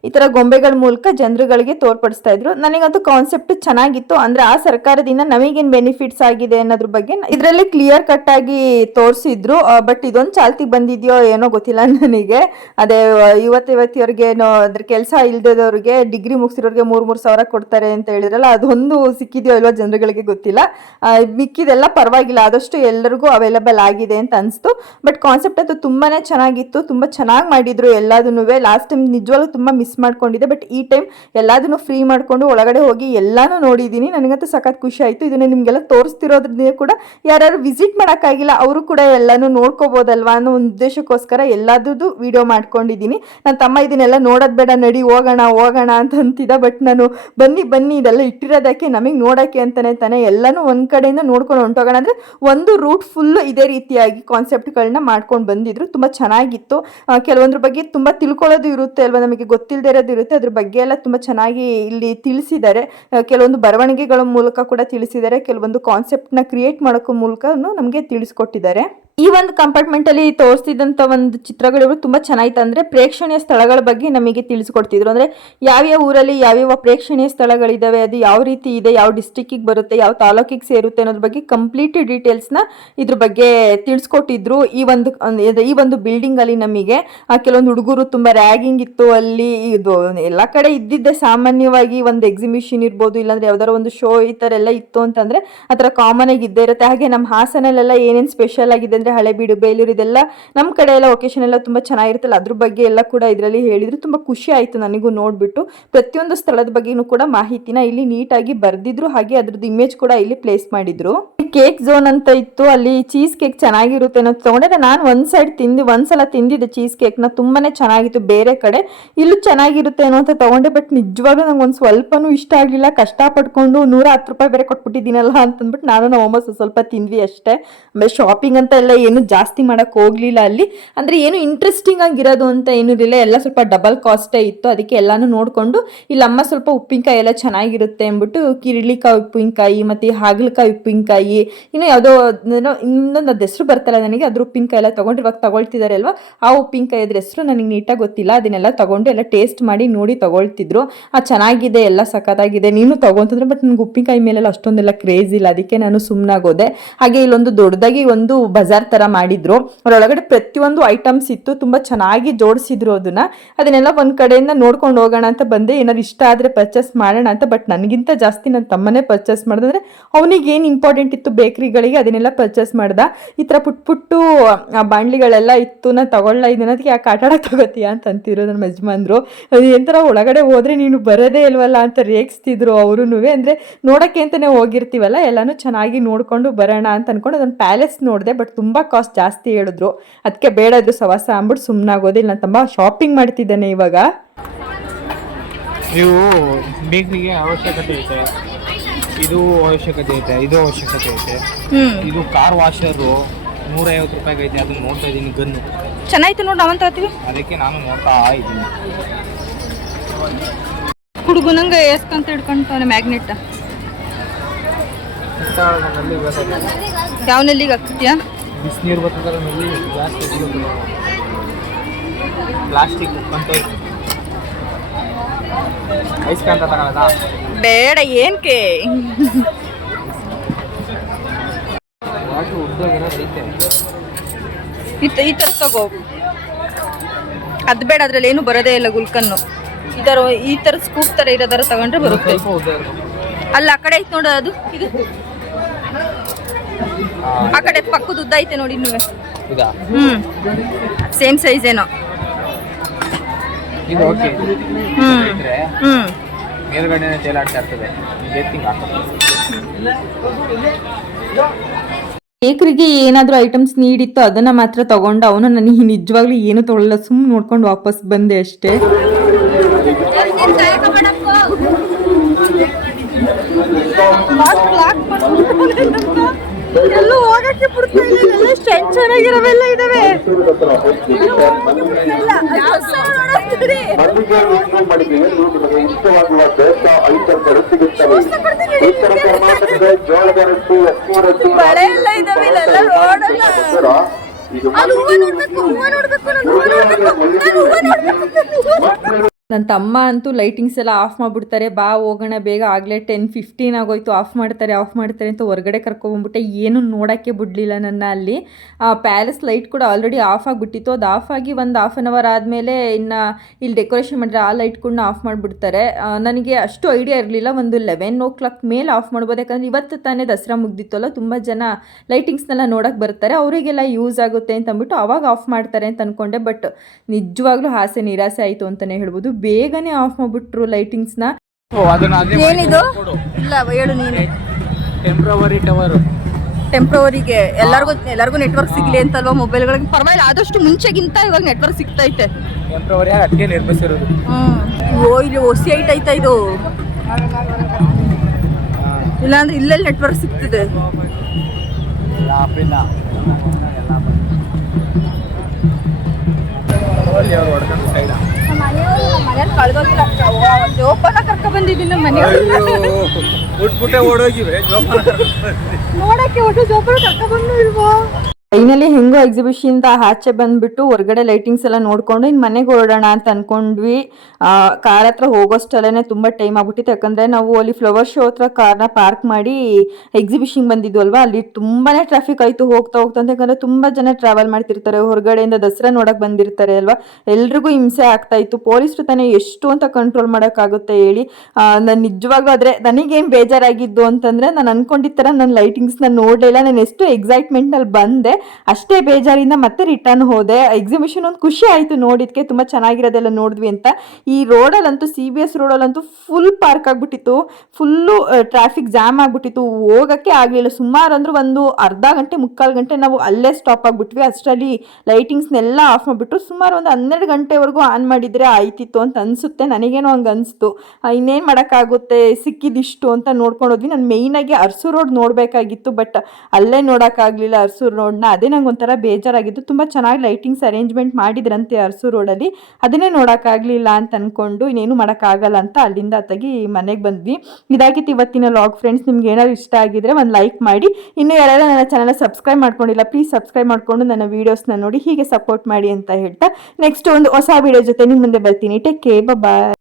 ಈ ತರ ಗೊಂಬೆಗಳ ಮೂಲಕ ಜನರುಗಳಿಗೆ ತೋರ್ಪಡಿಸ್ತಾ ಇದ್ರು. ನನಗಂತೂ ಕಾನ್ಸೆಪ್ಟ್ ಚೆನ್ನಾಗಿತ್ತು. ಅಂದ್ರೆ ಆ ಸರ್ಕಾರದಿಂದ ನಮಗೇನ್ ಬೆನಿಫಿಟ್ಸ್ ಆಗಿದೆ ಅನ್ನೋದ್ರ ಬಗ್ಗೆ ಇದರಲ್ಲಿ ಕ್ಲಿಯರ್ ಕಟ್ ಆಗಿ ತೋರಿಸಿದ್ರು. ಬಟ್ ಇದೊಂದು ಚಾಲ್ತಿ ಬಂದಿದ್ಯೋ ಏನೋ ಗೊತ್ತಿಲ್ಲ ನನಗೆ. ಅದೇ ಇವತ್ತಿವತ್ತಿಯವ್ರಿಗೆ ಏನೋ, ಅದ್ರ ಕೆಲಸ ಇಲ್ದೇದವ್ರಿಗೆ ಡಿಗ್ರಿ ಮುಗಿಸಿರೋರಿಗೆ ಮೂರ್ ಮೂರ್ ಸಾವಿರ ಕೊಡ್ತಾರೆ ಅಂತ ಹೇಳಿದ್ರಲ್ಲ, ಅದೊಂದು ಸಿಕ್ಕಿದೆಯೋ ಇಲ್ವೋ ಜನರುಗಳಿಗೆ ಗೊತ್ತಿಲ್ಲ. ಮಿಕ್ಕಿದೆಲ್ಲ ಪರವಾಗಿಲ್ಲ. ಆದಷ್ಟು ಎಲ್ಲರಿಗೂ ಅವೈಲಬಲ್ ಆಗಿದೆ ಅಂತ ಅನಿಸ್ತು. ಬಟ್ ಕಾನ್ಸೆಪ್ಟ್ ಅದು ತುಂಬಾನೇ ಚೆನ್ನಾಗಿತ್ತು, ತುಂಬಾ ಚೆನ್ನಾಗಿ ಮಾಡಿದ್ರು ಎಲ್ಲದೂ ಲಾಸ್ಟ್ ಟೈಮ್ ನಿಜವಾಗ್ಲೂ ತುಂಬಾ ಮಿಸ್ ಮಾಡ್ಕೊಂಡಿದ್ದೆ. ಬಟ್ ಈ ಟೈಮ್ ಎಲ್ಲದನ್ನು ಫ್ರೀ ಮಾಡ್ಕೊಂಡು ಒಳಗಡೆ ಹೋಗಿ ಎಲ್ಲಾನು ನೋಡಿದ್ದೀನಿ. ನನಗಂತೂ ಸಖತ್ ಖುಷಿ ಆಯ್ತು. ಇದನ್ನ ನಿಮಗೆಲ್ಲ ತೋರಿಸ್ತಿರೋದ್ರಿಂದ ಕೂಡ ಯಾರ್ಯಾರು ವಿಸಿಟ್ ಮಾಡೋಕ್ಕಾಗಿಲ್ಲ, ಅವರು ಕೂಡ ಎಲ್ಲಾನು ನೋಡ್ಕೋಬೋದಲ್ವಾ ಅನ್ನೋ ಒಂದು ಉದ್ದೇಶಕ್ಕೋಸ್ಕರ ಎಲ್ಲದೂ ವಿಡಿಯೋ ಮಾಡ್ಕೊಂಡಿದ್ದೀನಿ. ನನ್ನ ತಮ್ಮ ಇದನ್ನೆಲ್ಲ ನೋಡೋದು ಬೇಡ, ನಡಿ ಹೋಗೋಣ ಹೋಗೋಣ ಅಂತ ಅಂತಿದ್ದ. ಬಟ್ ನಾನು ಬನ್ನಿ ಬನ್ನಿ, ಇದೆಲ್ಲ ಇಟ್ಟಿರೋದಕ್ಕೆ ನಮಗೆ ನೋಡೋಕ್ಕೆ ಅಂತಲೇ ತಾನೆ ಎಲ್ಲನೂ ಒಂದು ಕಡೆಯಿಂದ ನೋಡ್ಕೊಂಡು ಹೊಂಟೋಗೋಣ. ಅಂದರೆ ಒಂದು ರೂಟ್ ಫುಲ್ಲು ಇದೇ ರೀತಿಯಾಗಿ ಕಾನ್ಸೆಪ್ಟ್ಗಳನ್ನ ಮಾಡ್ಕೊಂಡು ಬಂದಿದ್ರು. ತುಂಬ ಚೆನ್ನಾಗಿತ್ತು. ಕೆಲವೊಂದ್ರ ಬಗ್ಗೆ ತುಂಬ ತಿಳ್ಕೊಳ್ಳೋದು ಇರುತ್ತೆ ಅಲ್ವಾ? ನಮಗೆ ಗೊತ್ತಿಲ್ಲದೆ ಇರೋದು ಇರುತ್ತೆ. ಅದ್ರ ಬಗ್ಗೆ ಎಲ್ಲ ತುಂಬ ಚೆನ್ನಾಗಿ ಇಲ್ಲಿ ತಿಳಿಸಿದ್ದಾರೆ. ಕೆಲವೊಂದು ಬರವಣಿಗೆಗಳ ಮೂಲಕ ಕೂಡ ತಿಳಿಸಿದ್ದಾರೆ. ಕೆಲವೊಂದು ಕಾನ್ಸೆಪ್ಟ್ನ ಕ್ರಿಯೇಟ್ ಮಾಡೋಕ್ಕೂ ಮೂಲಕ ನಮಗೆ ತಿಳಿಸ್ಕೊಟ್ಟಿದ್ದಾರೆ. ಈ ಒಂದು ಕಂಪಾರ್ಟ್ಮೆಂಟಲ್ಲಿ ಅಲ್ಲಿ ತೋರಿಸ್ತಿದ್ದಂತ ಒಂದು ಚಿತ್ರಗಳು ತುಂಬಾ ಚೆನ್ನಾಗಿತ್ತು. ಅಂದ್ರೆ ಪ್ರೇಕ್ಷಣೀಯ ಸ್ಥಳಗಳ ಬಗ್ಗೆ ನಮಗೆ ತಿಳಿಸ್ಕೊಡ್ತಿದ್ರು. ಅಂದ್ರೆ ಯಾವ್ಯಾವ ಊರಲ್ಲಿ ಯಾವ್ಯಾವ ಪ್ರೇಕ್ಷಣೀಯ ಸ್ಥಳಗಳಿದಾವೆ, ಅದು ಯಾವ ರೀತಿ ಇದೆ, ಯಾವ ಡಿಸ್ಟಿಕ್ಕಿಗೆ ಬರುತ್ತೆ, ಯಾವ ತಾಲೂಕಿಗೆ ಸೇರುತ್ತೆ ಅನ್ನೋದ್ರ ಬಗ್ಗೆ ಕಂಪ್ಲೀಟ್ ಡೀಟೇಲ್ಸ್ನ ಇದ್ರ ಬಗ್ಗೆ ತಿಳಿಸ್ಕೊಟ್ಟಿದ್ರು. ಈ ಒಂದು ಈ ಒಂದು ಬಿಲ್ಡಿಂಗ್ ಅಲ್ಲಿ ನಮಗೆ ಕೆಲವೊಂದು ಹುಡುಗರು ತುಂಬಾ ರ್ಯಾಗಿಂಗ್ ಇತ್ತು ಅಲ್ಲಿ. ಇದು ಎಲ್ಲ ಕಡೆ ಇದ್ದಿದ್ದೆ ಸಾಮಾನ್ಯವಾಗಿ ಒಂದು ಎಕ್ಸಿಬಿಷನ್ ಇರ್ಬೋದು, ಇಲ್ಲಾಂದ್ರೆ ಯಾವ್ದಾರ ಒಂದು ಶೋ ಈ ಥರ ಎಲ್ಲ ಇತ್ತು ಅಂತಂದ್ರೆ, ಆ ಥರ ಕಾಮನ್ ಆಗಿ ಇದ್ದೇ ಇರುತ್ತೆ. ಹಾಗೆ ನಮ್ಮ ಹಾಸನಲ್ಲೆಲ್ಲ ಏನೇನು ಸ್ಪೆಷಲ್ ಆಗಿದೆ ಅಂದ್ರೆ ಹಳೆಬೀಡು ಬೇಲೂರು ಇದೆಲ್ಲ ನಮ್ಮ ಕಡೆ ಎಲ್ಲ ಒಕೇಶನ್ ಎಲ್ಲ ತುಂಬಾ ಚೆನ್ನಾಗಿರುತ್ತಲ್ಲ. ಅದ್ರ ಬಗ್ಗೆ ಎಲ್ಲ ಕೂಡ ಇದರಲ್ಲಿ ಹೇಳಿದ್ರು. ತುಂಬಾ ಖುಷಿ ಆಯ್ತು ನನಗೂ ನೋಡ್ಬಿಟ್ಟು. ಪ್ರತಿಯೊಂದು ಸ್ಥಳದ ಬಗ್ಗೆನೂ ಕೂಡ ಮಾಹಿತಿನ ಇಲ್ಲಿ ನೀಟಾಗಿ ಬರ್ದಿದ್ರು. ಹಾಗೆ ಅದ್ರದ್ದು ಇಮೇಜ್ ಕೂಡ ಇಲ್ಲಿ ಪ್ಲೇಸ್ ಮಾಡಿದ್ರು. ಕೇಕ್ ಝೋನ್ ಅಂತ ಇತ್ತು. ಅಲ್ಲಿ ಚೀಸ್ ಕೇಕ್ ಚೆನ್ನಾಗಿರುತ್ತೆ ಅನ್ನೋದು ತಗೊಂಡ್ರೆ ನಾನು ಒಂದ್ ಸೈಡ್ ತಿಂದು ಒಂದ್ಸಲ ತಿಂದಿದ್ದೆ ಚೀಸ್ನ. ತುಂಬಾನೇ ಚೆನ್ನಾಗಿತ್ತು ಬೇರೆ ಕಡೆ. ಇಲ್ಲೂ ಚೆನ್ನಾಗಿರುತ್ತೆ ಏನೋ ಅಂತ ತಗೊಂಡೆ. ಬಟ್ ನಿಜವಾಗ್ಲೂ ನಂಗೆ ಒಂದ್ ಸ್ವಲ್ಪನೂ ಇಷ್ಟ ಆಗಲಿಲ್ಲ. ಕಷ್ಟಪಟ್ಕೊಂಡು ನೂರ ಹತ್ತು ರೂಪಾಯಿ ಬೇರೆ ಕೊಟ್ಬಿಟ್ಟಿದ್ದೀನಲ್ಲ ಅಂತಂದ್ಬಿಟ್ಟು ನಾನು ನಮ್ಮ ಸ್ವಲ್ಪ ತಿಂದ್ವಿ ಅಷ್ಟೇ. ಆಮೇಲೆ ಶಾಪಿಂಗ್ ಅಂತ ಎಲ್ಲ ಏನು ಜಾಸ್ತಿ ಮಾಡಕ್ ಹೋಗ್ಲಿಲ್ಲ ಅಲ್ಲಿ. ಅಂದ್ರೆ ಏನು ಇಂಟ್ರೆಸ್ಟಿಂಗ್ ಆಗಿರೋದು ಅಂತ ಏನೂ ಇರಲಿಲ್ಲ. ಎಲ್ಲ ಸ್ವಲ್ಪ ಡಬಲ್ ಕಾಸ್ಟೇ ಇತ್ತು. ಅದಕ್ಕೆ ಎಲ್ಲಾನು ನೋಡ್ಕೊಂಡು ಇಲ್ಲಿ ಅಮ್ಮ ಸ್ವಲ್ಪ ಉಪ್ಪಿನಕಾಯಿ ಎಲ್ಲ ಚೆನ್ನಾಗಿರುತ್ತೆ ಅಂದ್ಬಿಟ್ಟು ಕಿರಳಿಕಾಯಿ ಉಪ್ಪಿನಕಾಯಿ, ಮತ್ತೆ ಹಾಗಲಕಾಯಿ ಉಪ್ಪಿನಕಾಯಿ, ಇನ್ನು ಯಾವುದೋ ಇನ್ನೊಂದು ಅದು ಹೆಸರು ಬರ್ತಲ್ಲ ನನಗೆ, ಅದ್ರ ಉಪ್ಪಿನಕಾಯಿ ಎಲ್ಲ ತಗೊಂಡು ಇವಾಗ ತಗೊಳ್ತಿದ್ದಾರೆ ಅಲ್ವಾ? ಆ ಉಪ್ಪಿನಕಾಯಿ ಅದ್ರ ಹೆಸರು ನನಗೆ ನೀಟಾಗಿ ಗೊತ್ತಿಲ್ಲ. ಅದನ್ನೆಲ್ಲ ತಗೊಂಡು ಎಲ್ಲ ಟೇಸ್ಟ್ ಮಾಡಿ ನೋಡಿ ತಗೊಳ್ತಿದ್ರು. ಆ ಚೆನ್ನಾಗಿದೆ, ಎಲ್ಲ ಸಖತ್ತಾಗಿದೆ. ನೀನು ತಗೊಂತಂದ್ರೆ ಬಟ್ ನನಗೆ ಉಪ್ಪಿನಕಾಯಿ ಮೇಲೆಲ್ಲ ಅಷ್ಟೊಂದೆಲ್ಲ ಕ್ರೇಜ್ ಇಲ್ಲ. ಅದಕ್ಕೆ ನಾನು ಸುಮ್ಮನಾಗೋದೆ ಹಾಗೆ ಇಲ್ಲೊಂದು ದೊಡ್ಡದಾಗಿ ಒಂದು ಬಜಾರ್ ತರ ಮಾಡಿದ್ರು. ಅವರೊಳಗಡೆ ಪ್ರತಿಯೊಂದು ಐಟಮ್ಸ್ ಇತ್ತು. ತುಂಬಾ ಚೆನ್ನಾಗಿ ಜೋಡಿಸಿದ್ರು ಅದನ್ನ. ಅದನ್ನೆಲ್ಲ ಒಂದ್ ಕಡೆಯಿಂದ ನೋಡ್ಕೊಂಡು ಹೋಗೋಣ ಅಂತ ಬಂದೆ. ಏನಾದ್ರು ಇಷ್ಟ ಆದ್ರೆ ಪರ್ಚೇಸ್ ಮಾಡೋಣ ಅಂತ. ಬಟ್ ನನಗಿಂತ ಜಾಸ್ತಿ ನನ್ನ ತಮ್ಮನೇ ಪರ್ಚೇಸ್ ಮಾಡಿದ್ರೆ ಅವನಿಗೆ ಏನು ಇಂಪಾರ್ಟೆಂಟ್ ಇತ್ತು ಬೇಕ್ರಿಗಳಿಗೆ ಅದನ್ನೆಲ್ಲ ಪರ್ಚೇಸ್ ಮಾಡ್ದ. ಈ ಥರ ಪುಟ್ ಪುಟ್ಟು ಬಾಂಡ್ಲಿಗಳೆಲ್ಲ ಇತ್ತು. ನಾ ತಗೊಳ್ಳ ಇದನ್ನೋದಕ್ಕೆ ಯಾಕೆ ಆಟ ಆಡಕ್ಕೆ ತಗೋತೀಯ ಅಂತ ಅಂತಿದ್ರು ನನ್ನ ಯಜಮಾನ್ರು. ಅದು ಒಳಗಡೆ ಹೋದ್ರೆ ನೀನು ಬರೋದೇ ಇಲ್ವಲ್ಲ ಅಂತ ರೇಗಿಸ್ತಿದ್ರು ಅವರು ಅಂದರೆ ನೋಡೋಕ್ಕೆ ಅಂತಲೇ ಹೋಗಿರ್ತೀವಲ್ಲ, ಎಲ್ಲನೂ ಚೆನ್ನಾಗಿ ನೋಡ್ಕೊಂಡು ಬರೋಣ ಅಂತ ಅನ್ಕೊಂಡು ಅದೊಂದು ಪ್ಯಾಲೇಸ್ ನೋಡಿದೆ. ಬಟ್ ತುಂಬ ಕಾಸ್ಟ್ ಜಾಸ್ತಿ ಹೇಳಿದ್ರು. ಅದಕ್ಕೆ ಬೇಡ ಇದು ಸವಾಸ ಅಂದ್ಬಿಟ್ಟು ಸುಮ್ಮನಾಗೋದಿಲ್ಲ ಇಲ್ಲ ತಮ್ಮ ಶಾಪಿಂಗ್ ಮಾಡ್ತಿದ್ದೇನೆ ಇವಾಗ. ನೀವು ಬೇಕರಿಗೆ ಅವಶ್ಯಕತೆ ಇದೆ. ಇದು ಅವಶ್ಯಕತೆ ಐತೆ ಇದು ಅವಶ್ಯಕತೆ ಐತೆ ಹ್ಮ್. ಇದು ಕಾರ್ ವಾಷರು ನೂರೈವತ್ತು ರೂಪಾಯಿಗೆ ಐತೆ ಅದನ್ನ ನೋಡ್ತಾ ಇದ್ದೀನಿ ಗನ್ನು. ಚೆನ್ನಾಯ್ತು ನೋಡಿ ನಾವಂತ ಹೇಳ್ತೀವಿ. ಅದಕ್ಕೆ ನಾನು ನೋಡ್ತಾ ಇದ್ದೀನಿ. ಹುಡುಗನಂಗೆ ಎಸ್ಕಂತ ಹಿಡ್ಕೊಂತವನೆ ಮ್ಯಾಗ್ನೆಟ್ನಲ್ಲಿ ಯಾವ ನೆಲ್ಲಿಗೆ ಹಾಕ್ತೀಯಾ ಬಿಸಿನೀರು ಬರ್ತದಲ್ಲ ನಲ್ಲಿ ಜಾಸ್ತಿ ಪ್ಲಾಸ್ಟಿಕ್ ಅಂತ ಐಸ್ಕಾಂತ ತಗೊಳ್ಳೋದ ಬೇಡ ಏನಕ್ಕೆ ಈ ತರ ಥರ ತಗೋ. ಅದು ಬೇಡ ಅದ್ರಲ್ಲಿ ಏನು ಬರೋದೇ ಇಲ್ಲ ಗುಲ್ಕನ್ನು. ಈ ಥರ ಈ ಥರ ಸ್ಕೂಪ್ ಥರ ಇರೋದಾರ ತಗೊಂಡ್ರೆ ಬರುತ್ತೆ. ಅಲ್ಲ ಅಲ್ಲಿ ಆ ಕಡೆ ಐತೆ ನೋಡು ಅದು ಇದು. ಆ ಕಡೆ ಪಕ್ಕದ ಉದ್ದ ಐತೆ ನೋಡಿ ಇನ್ನೂ ಹ್ಮ್. ಸೇಮ್ ಸೈಜ್ ಏನೋ. ಇದು ಓಕೆ ಹ್ಮ್. ತೇಲಾಡ್ತಾ ಇರ್ತದೆ. ಬೇಕರಿಗೆ ಏನಾದರೂ ಐಟಮ್ಸ್ ನೀಡಿತ್ತು ಅದನ್ನ ಮಾತ್ರ ತಗೊಂಡು ಅವನು ನನಗೆ ನಿಜವಾಗ್ಲೂ ಏನು ತೊಗೊಳ್ಳಲ್ಲ ಸುಮ್ಮನೆ ನೋಡ್ಕೊಂಡು ವಾಪಸ್ ಬಂದೆ ಅಷ್ಟೇ. ಎಲ್ಲೂ ಹೋಗಕ್ಕೆ ಬಿಡ್ತಾ ಇಲ್ಲ ಎಲ್ಲ ಚೆನ್ನ ಚೆನ್ನಾಗಿರೋವೆಲ್ಲ ಇದಾವೆ. ಇಷ್ಟವಾಗುವ ಬೇಸ ಐಟಂಗಳು ಸಿಗುತ್ತವೆ ಉತ್ತರ ಕರ್ನಾಟಕದ ಜೋಳದ ರೊಟ್ಟಿ ಅಕ್ಕಿ ರೊಟ್ಟಿ ಎಲ್ಲ ಇದಾವೆ ಇಲ್ಲೆಲ್ಲ ನೋಡಲ್ಲ ಅದು ಹೂವ ನೋಡ್ಬೇಕು ಹೂವ ನೋಡ್ಬೇಕು ನಾನು ಹೂವ ನೋಡ್ಬೇಕು ಹೂವ ನೋಡ್ಬೇಕು ನನ್ನ ತಮ್ಮ ಅಂತೂ ಲೈಟಿಂಗ್ಸ್ ಎಲ್ಲ ಆಫ್ ಮಾಡಿಬಿಡ್ತಾರೆ. ಬಾ ಹೋಗೋಣ, ಬೇಗ ಆಗಲೇ ಟೆನ್ ಫಿಫ್ಟೀನ್ ಆಗೋಯ್ತು. ಆಫ್ ಮಾಡ್ತಾರೆ ಆಫ್ ಮಾಡ್ತಾರೆ ಅಂತ ಹೊರಗಡೆ ಕರ್ಕೊಂಬಂದ್ಬಿಟ್ಟೆ. ಏನು ನೋಡೋಕ್ಕೆ ಬಿಡಲಿಲ್ಲ ನನ್ನ ಅಲ್ಲಿ. ಪ್ಯಾಲೇಸ್ ಲೈಟ್ ಕೂಡ ಆಲ್ರೆಡಿ ಆಫ್ ಆಗಿಬಿಟ್ಟಿತ್ತು. ಅದು ಆಫ್ ಆಗಿ ಒಂದು ಹಾಫ್ ಆನ್ ಅವರ್ ಆದಮೇಲೆ ಇನ್ನು ಇಲ್ಲಿ ಡೆಕೋರೇಷನ್ ಮಾಡಿದ್ರೆ ಆ ಲೈಟ್ ಕೂಡ ಆಫ್ ಮಾಡಿಬಿಡ್ತಾರೆ. ನನಗೆ ಅಷ್ಟು ಐಡಿಯಾ ಇರಲಿಲ್ಲ. ಒಂದು ಲೆವೆನ್ ಓ ಕ್ಲಾಕ್ ಮೇಲೆ ಆಫ್ ಮಾಡ್ಬೋದು. ಯಾಕಂದರೆ ಇವತ್ತು ತಾನೇ ದಸರಾ ಮುಗ್ದಿತ್ತಲ್ಲ, ತುಂಬ ಜನ ಲೈಟಿಂಗ್ಸ್ನೆಲ್ಲ ನೋಡೋಕ್ಕೆ ಬರ್ತಾರೆ. ಅವರಿಗೆಲ್ಲ ಯೂಸ್ ಆಗುತ್ತೆ ಅಂತ ಅಂದ್ಬಿಟ್ಟು ಅವಾಗ ಆಫ್ ಮಾಡ್ತಾರೆ ಅಂತ ಅಂದ್ಕೊಂಡೆ ಬಟ್ ನಿಜವಾಗ್ಲೂ ಆಸೆ ನಿರಾಸೆ ಆಯಿತು ಅಂತಲೇ ಹೇಳ್ಬೋದು. ಬೇಗನೆ ಆಫ್ ಮಾಡಿಬಿಟ್ರು ಲೈಟಿಂಗ್ಸ್ನ. ಓ ಅದನ್ನ ಅದೇ ಏನಿದು? ಇಲ್ಲ ಹೇಳು ನೀನು. ಟೆಂಪ್ರವರಿ ಟವರ್ ಟೆಂಪ್ರವರಿಗೆ ಎಲ್ಲರಿಗೂ ಎಲ್ಲರಿಗೂ ನೆಟ್ವರ್ಕ್ ಸಿಗ್ಲಿ ಅಂತಲ್ವಾ ಮೊಬೈಲ್ಗಳಿಗೆ ಪರವಾಗಿಲ್ಲ ಆದಷ್ಟು ಮುಂಚೆಗಿಂತ ಇವಾಗ ನೆಟ್ವರ್ಕ್ ಸಿಗ್ತೈತೆ. ಐತೆ ಟೆಂಪ್ರವರಿ ಅದಕ್ಕೆ ನಿರ್ಮಿಸಿರೋದು. ಹ್ಮ್. ಓ ಇಲ್ಲಿ ಹೊಸಿ ಐಟ್ ಐತಾ ಇದು. ಇಲ್ಲಾಂದ್ರೆ ಇಲ್ಲೆಲ್ಲಿ ನೆಟ್ವರ್ಕ್ ಸಿಗ್ತಿದೆ. ಹೊಡ್ಕೊಂಡು ಸೈಡ ಮನೇಲಿ ಕಳ್ದೋಗಿಲ್ಲ ಜೋಪಾನ ಕರ್ಕೊ ಬಂದಿದ್ದೀನಿ ನಮ್ಮ ಬಿಟ್ಬಿಟ್ಟೆ ಓಡೋಗಿವೆ ಜೋಪಾನ ನೋಡಕ್ಕೆ ಒಟ್ಟು ಜೋಪಾನ ಕರ್ಕೊ ಬಂದು ಇಲ್ವೋ ಫೈನಲಿ ಹೆಂಗೋ ಎಕ್ಸಿಬಿಷನ್ ಆಚೆ ಬಂದ್ಬಿಟ್ಟು ಹೊರಗಡೆ ಲೈಟಿಂಗ್ಸ್ ಎಲ್ಲ ನೋಡ್ಕೊಂಡು ಇನ್ನು ಮನೆಗೆ ಹೊರಡೋಣ ಅಂತ ಅನ್ಕೊಂಡ್ವಿ. ಕಾರ್ ಹತ್ರ ಹೋಗೋಷ್ಟಲ್ಲೇ ತುಂಬ ಟೈಮ್ ಆಗ್ಬಿಟ್ಟಿತ್ತು. ಯಾಕಂದರೆ ನಾವು ಅಲ್ಲಿ ಫ್ಲವರ್ ಶೋ ಹತ್ರ ಕಾರ್ನ ಪಾರ್ಕ್ ಮಾಡಿ ಎಕ್ಸಿಬಿಷನ್ ಬಂದಿದ್ವು ಅಲ್ವಾ? ಅಲ್ಲಿ ತುಂಬಾ ಟ್ರಾಫಿಕ್ ಆಯಿತು ಹೋಗ್ತಾ ಹೋಗ್ತಾ ಅಂತ. ಯಾಕಂದರೆ ತುಂಬ ಜನ ಟ್ರಾವೆಲ್ ಮಾಡ್ತಿರ್ತಾರೆ. ಹೊರಗಡೆಯಿಂದ ದಸರಾ ನೋಡಕ್ಕೆ ಬಂದಿರ್ತಾರೆ ಅಲ್ವಾ? ಎಲ್ರಿಗೂ ಹಿಂಸೆ ಆಗ್ತಾ ಇತ್ತು. ಪೊಲೀಸರು ತಾನೇ ಎಷ್ಟು ಅಂತ ಕಂಟ್ರೋಲ್ ಮಾಡೋಕ್ಕಾಗುತ್ತೆ ಹೇಳಿ. ನಾನು ನಿಜವಾಗ್ಲೂ ಆದರೆ ನನಗೇನು ಬೇಜಾರಾಗಿದ್ದು ಅಂತಂದರೆ ನಾನು ಅನ್ಕೊಂಡಿದ್ದ ಥರ ನನ್ನ ಲೈಟಿಂಗ್ಸ್ನ ನೋಡಲೇ ಇಲ್ಲ. ನಾನು ಎಷ್ಟು ಎಕ್ಸೈಟ್ಮೆಂಟಲ್ಲಿ ಬಂದೆ. ಅಷ್ಟೇ ಬೇಜಾರಿಂದ ಮತ್ತೆ ರಿಟರ್ನ್ ಹೋದೆ. ಎಕ್ಸಿಬಿಷನ್ ಒಂದು ಖುಷಿ ಆಯಿತು ನೋಡಿದ್ಕೆ, ತುಂಬ ಚೆನ್ನಾಗಿರೋದೆಲ್ಲ ನೋಡಿದ್ವಿ ಅಂತ. ಈ ರೋಡಲ್ಲಂತೂ ಸಿ ಬಿ ಎಸ್ ರೋಡಲ್ಲಂತೂ ಫುಲ್ ಪಾರ್ಕ್ ಆಗಿಬಿಟ್ಟಿತ್ತು. ಫುಲ್ಲು ಟ್ರಾಫಿಕ್ ಜಾಮ್ ಆಗಿಬಿಟ್ಟಿತ್ತು. ಹೋಗೋಕ್ಕೆ ಆಗಲಿಲ್ಲ. ಸುಮಾರು ಅಂದ್ರೆ ಒಂದು ಅರ್ಧ ಗಂಟೆ, ಮುಕ್ಕಾಲು ಗಂಟೆ ನಾವು ಅಲ್ಲೇ ಸ್ಟಾಪ್ ಆಗಿಬಿಟ್ವಿ. ಅಷ್ಟರಲ್ಲಿ ಲೈಟಿಂಗ್ಸ್ನೆಲ್ಲ ಆಫ್ ಮಾಡಿಬಿಟ್ರು. ಸುಮಾರು ಒಂದು ಹನ್ನೆರಡು ಗಂಟೆವರೆಗೂ ಆನ್ ಮಾಡಿದರೆ ಆಯ್ತಿತ್ತು ಅಂತ ಅನಿಸುತ್ತೆ. ನನಗೇನೋ ಹಂಗೆ ಅನಿಸ್ತು. ಇನ್ನೇನು ಮಾಡೋಕ್ಕಾಗುತ್ತೆ? ಸಿಕ್ಕಿದಿಷ್ಟು ಅಂತ ನೋಡ್ಕೊಂಡು ಹೋದ್ವಿ. ನಾನು ಮೇಯ್ನಾಗಿ ಅರಸು ರೋಡ್ ನೋಡಬೇಕಾಗಿತ್ತು ಬಟ್ ಅಲ್ಲೇ ನೋಡೋಕ್ಕಾಗಲಿಲ್ಲ ಅರ್ಸೂರು ರೋಡ್ನ. ಅದೇ ನಂಗೆ ಒಂಥರ ಬೇಜಾರಾಗಿತ್ತು. ತುಂಬ ಚೆನ್ನಾಗಿ ಲೈಟಿಂಗ್ಸ್ ಅರೇಂಜ್ಮೆಂಟ್ ಮಾಡಿದ್ರಂತೆ ಅರಸು ರೋಡಲ್ಲಿ ಅದನ್ನೇ ನೋಡೋಕ್ಕಾಗಲಿಲ್ಲ ಅಂತ ಅಂದ್ಕೊಂಡು ಇನ್ನೇನು ಮಾಡೋಕ್ಕಾಗಲ್ಲ ಅಂತ ಅಲ್ಲಿಂದ ತಗಿ ಮನೆಗೆ ಬಂದ್ವಿ. ಇದಾಗಿತ್ತು ಇವತ್ತಿನ ಲಾಗ್ ಫ್ರೆಂಡ್ಸ್ ನಿಮ್ಗೆ ಏನಾದ್ರು ಇಷ್ಟ ಆಗಿದ್ರೆ ಒಂದು ಲೈಕ್ ಮಾಡಿ. ಇನ್ನು ಯಾರ್ಯಾರು ನನ್ನ ಚಾನಲ್ ಸಬ್ಸ್ಕ್ರೈಬ್ ಮಾಡ್ಕೊಂಡಿಲ್ಲ ಪ್ಲೀಸ್ ಸಬ್ಸ್ಕ್ರೈಬ್ ಮಾಡಿಕೊಂಡು ನನ್ನ ವೀಡಿಯೋಸ್ನ ನೋಡಿ ಹೀಗೆ ಸಪೋರ್ಟ್ ಮಾಡಿ ಅಂತ ಹೇಳ್ತಾ ನೆಕ್ಸ್ಟ್ ಒಂದು ಹೊಸ ವೀಡಿಯೋ ಜೊತೆ ನಿಮ್ಮ ಮುಂದೆ ಬರ್ತೀನಿ. ಟೇಕ್ ಕೇ ಬಾಯ್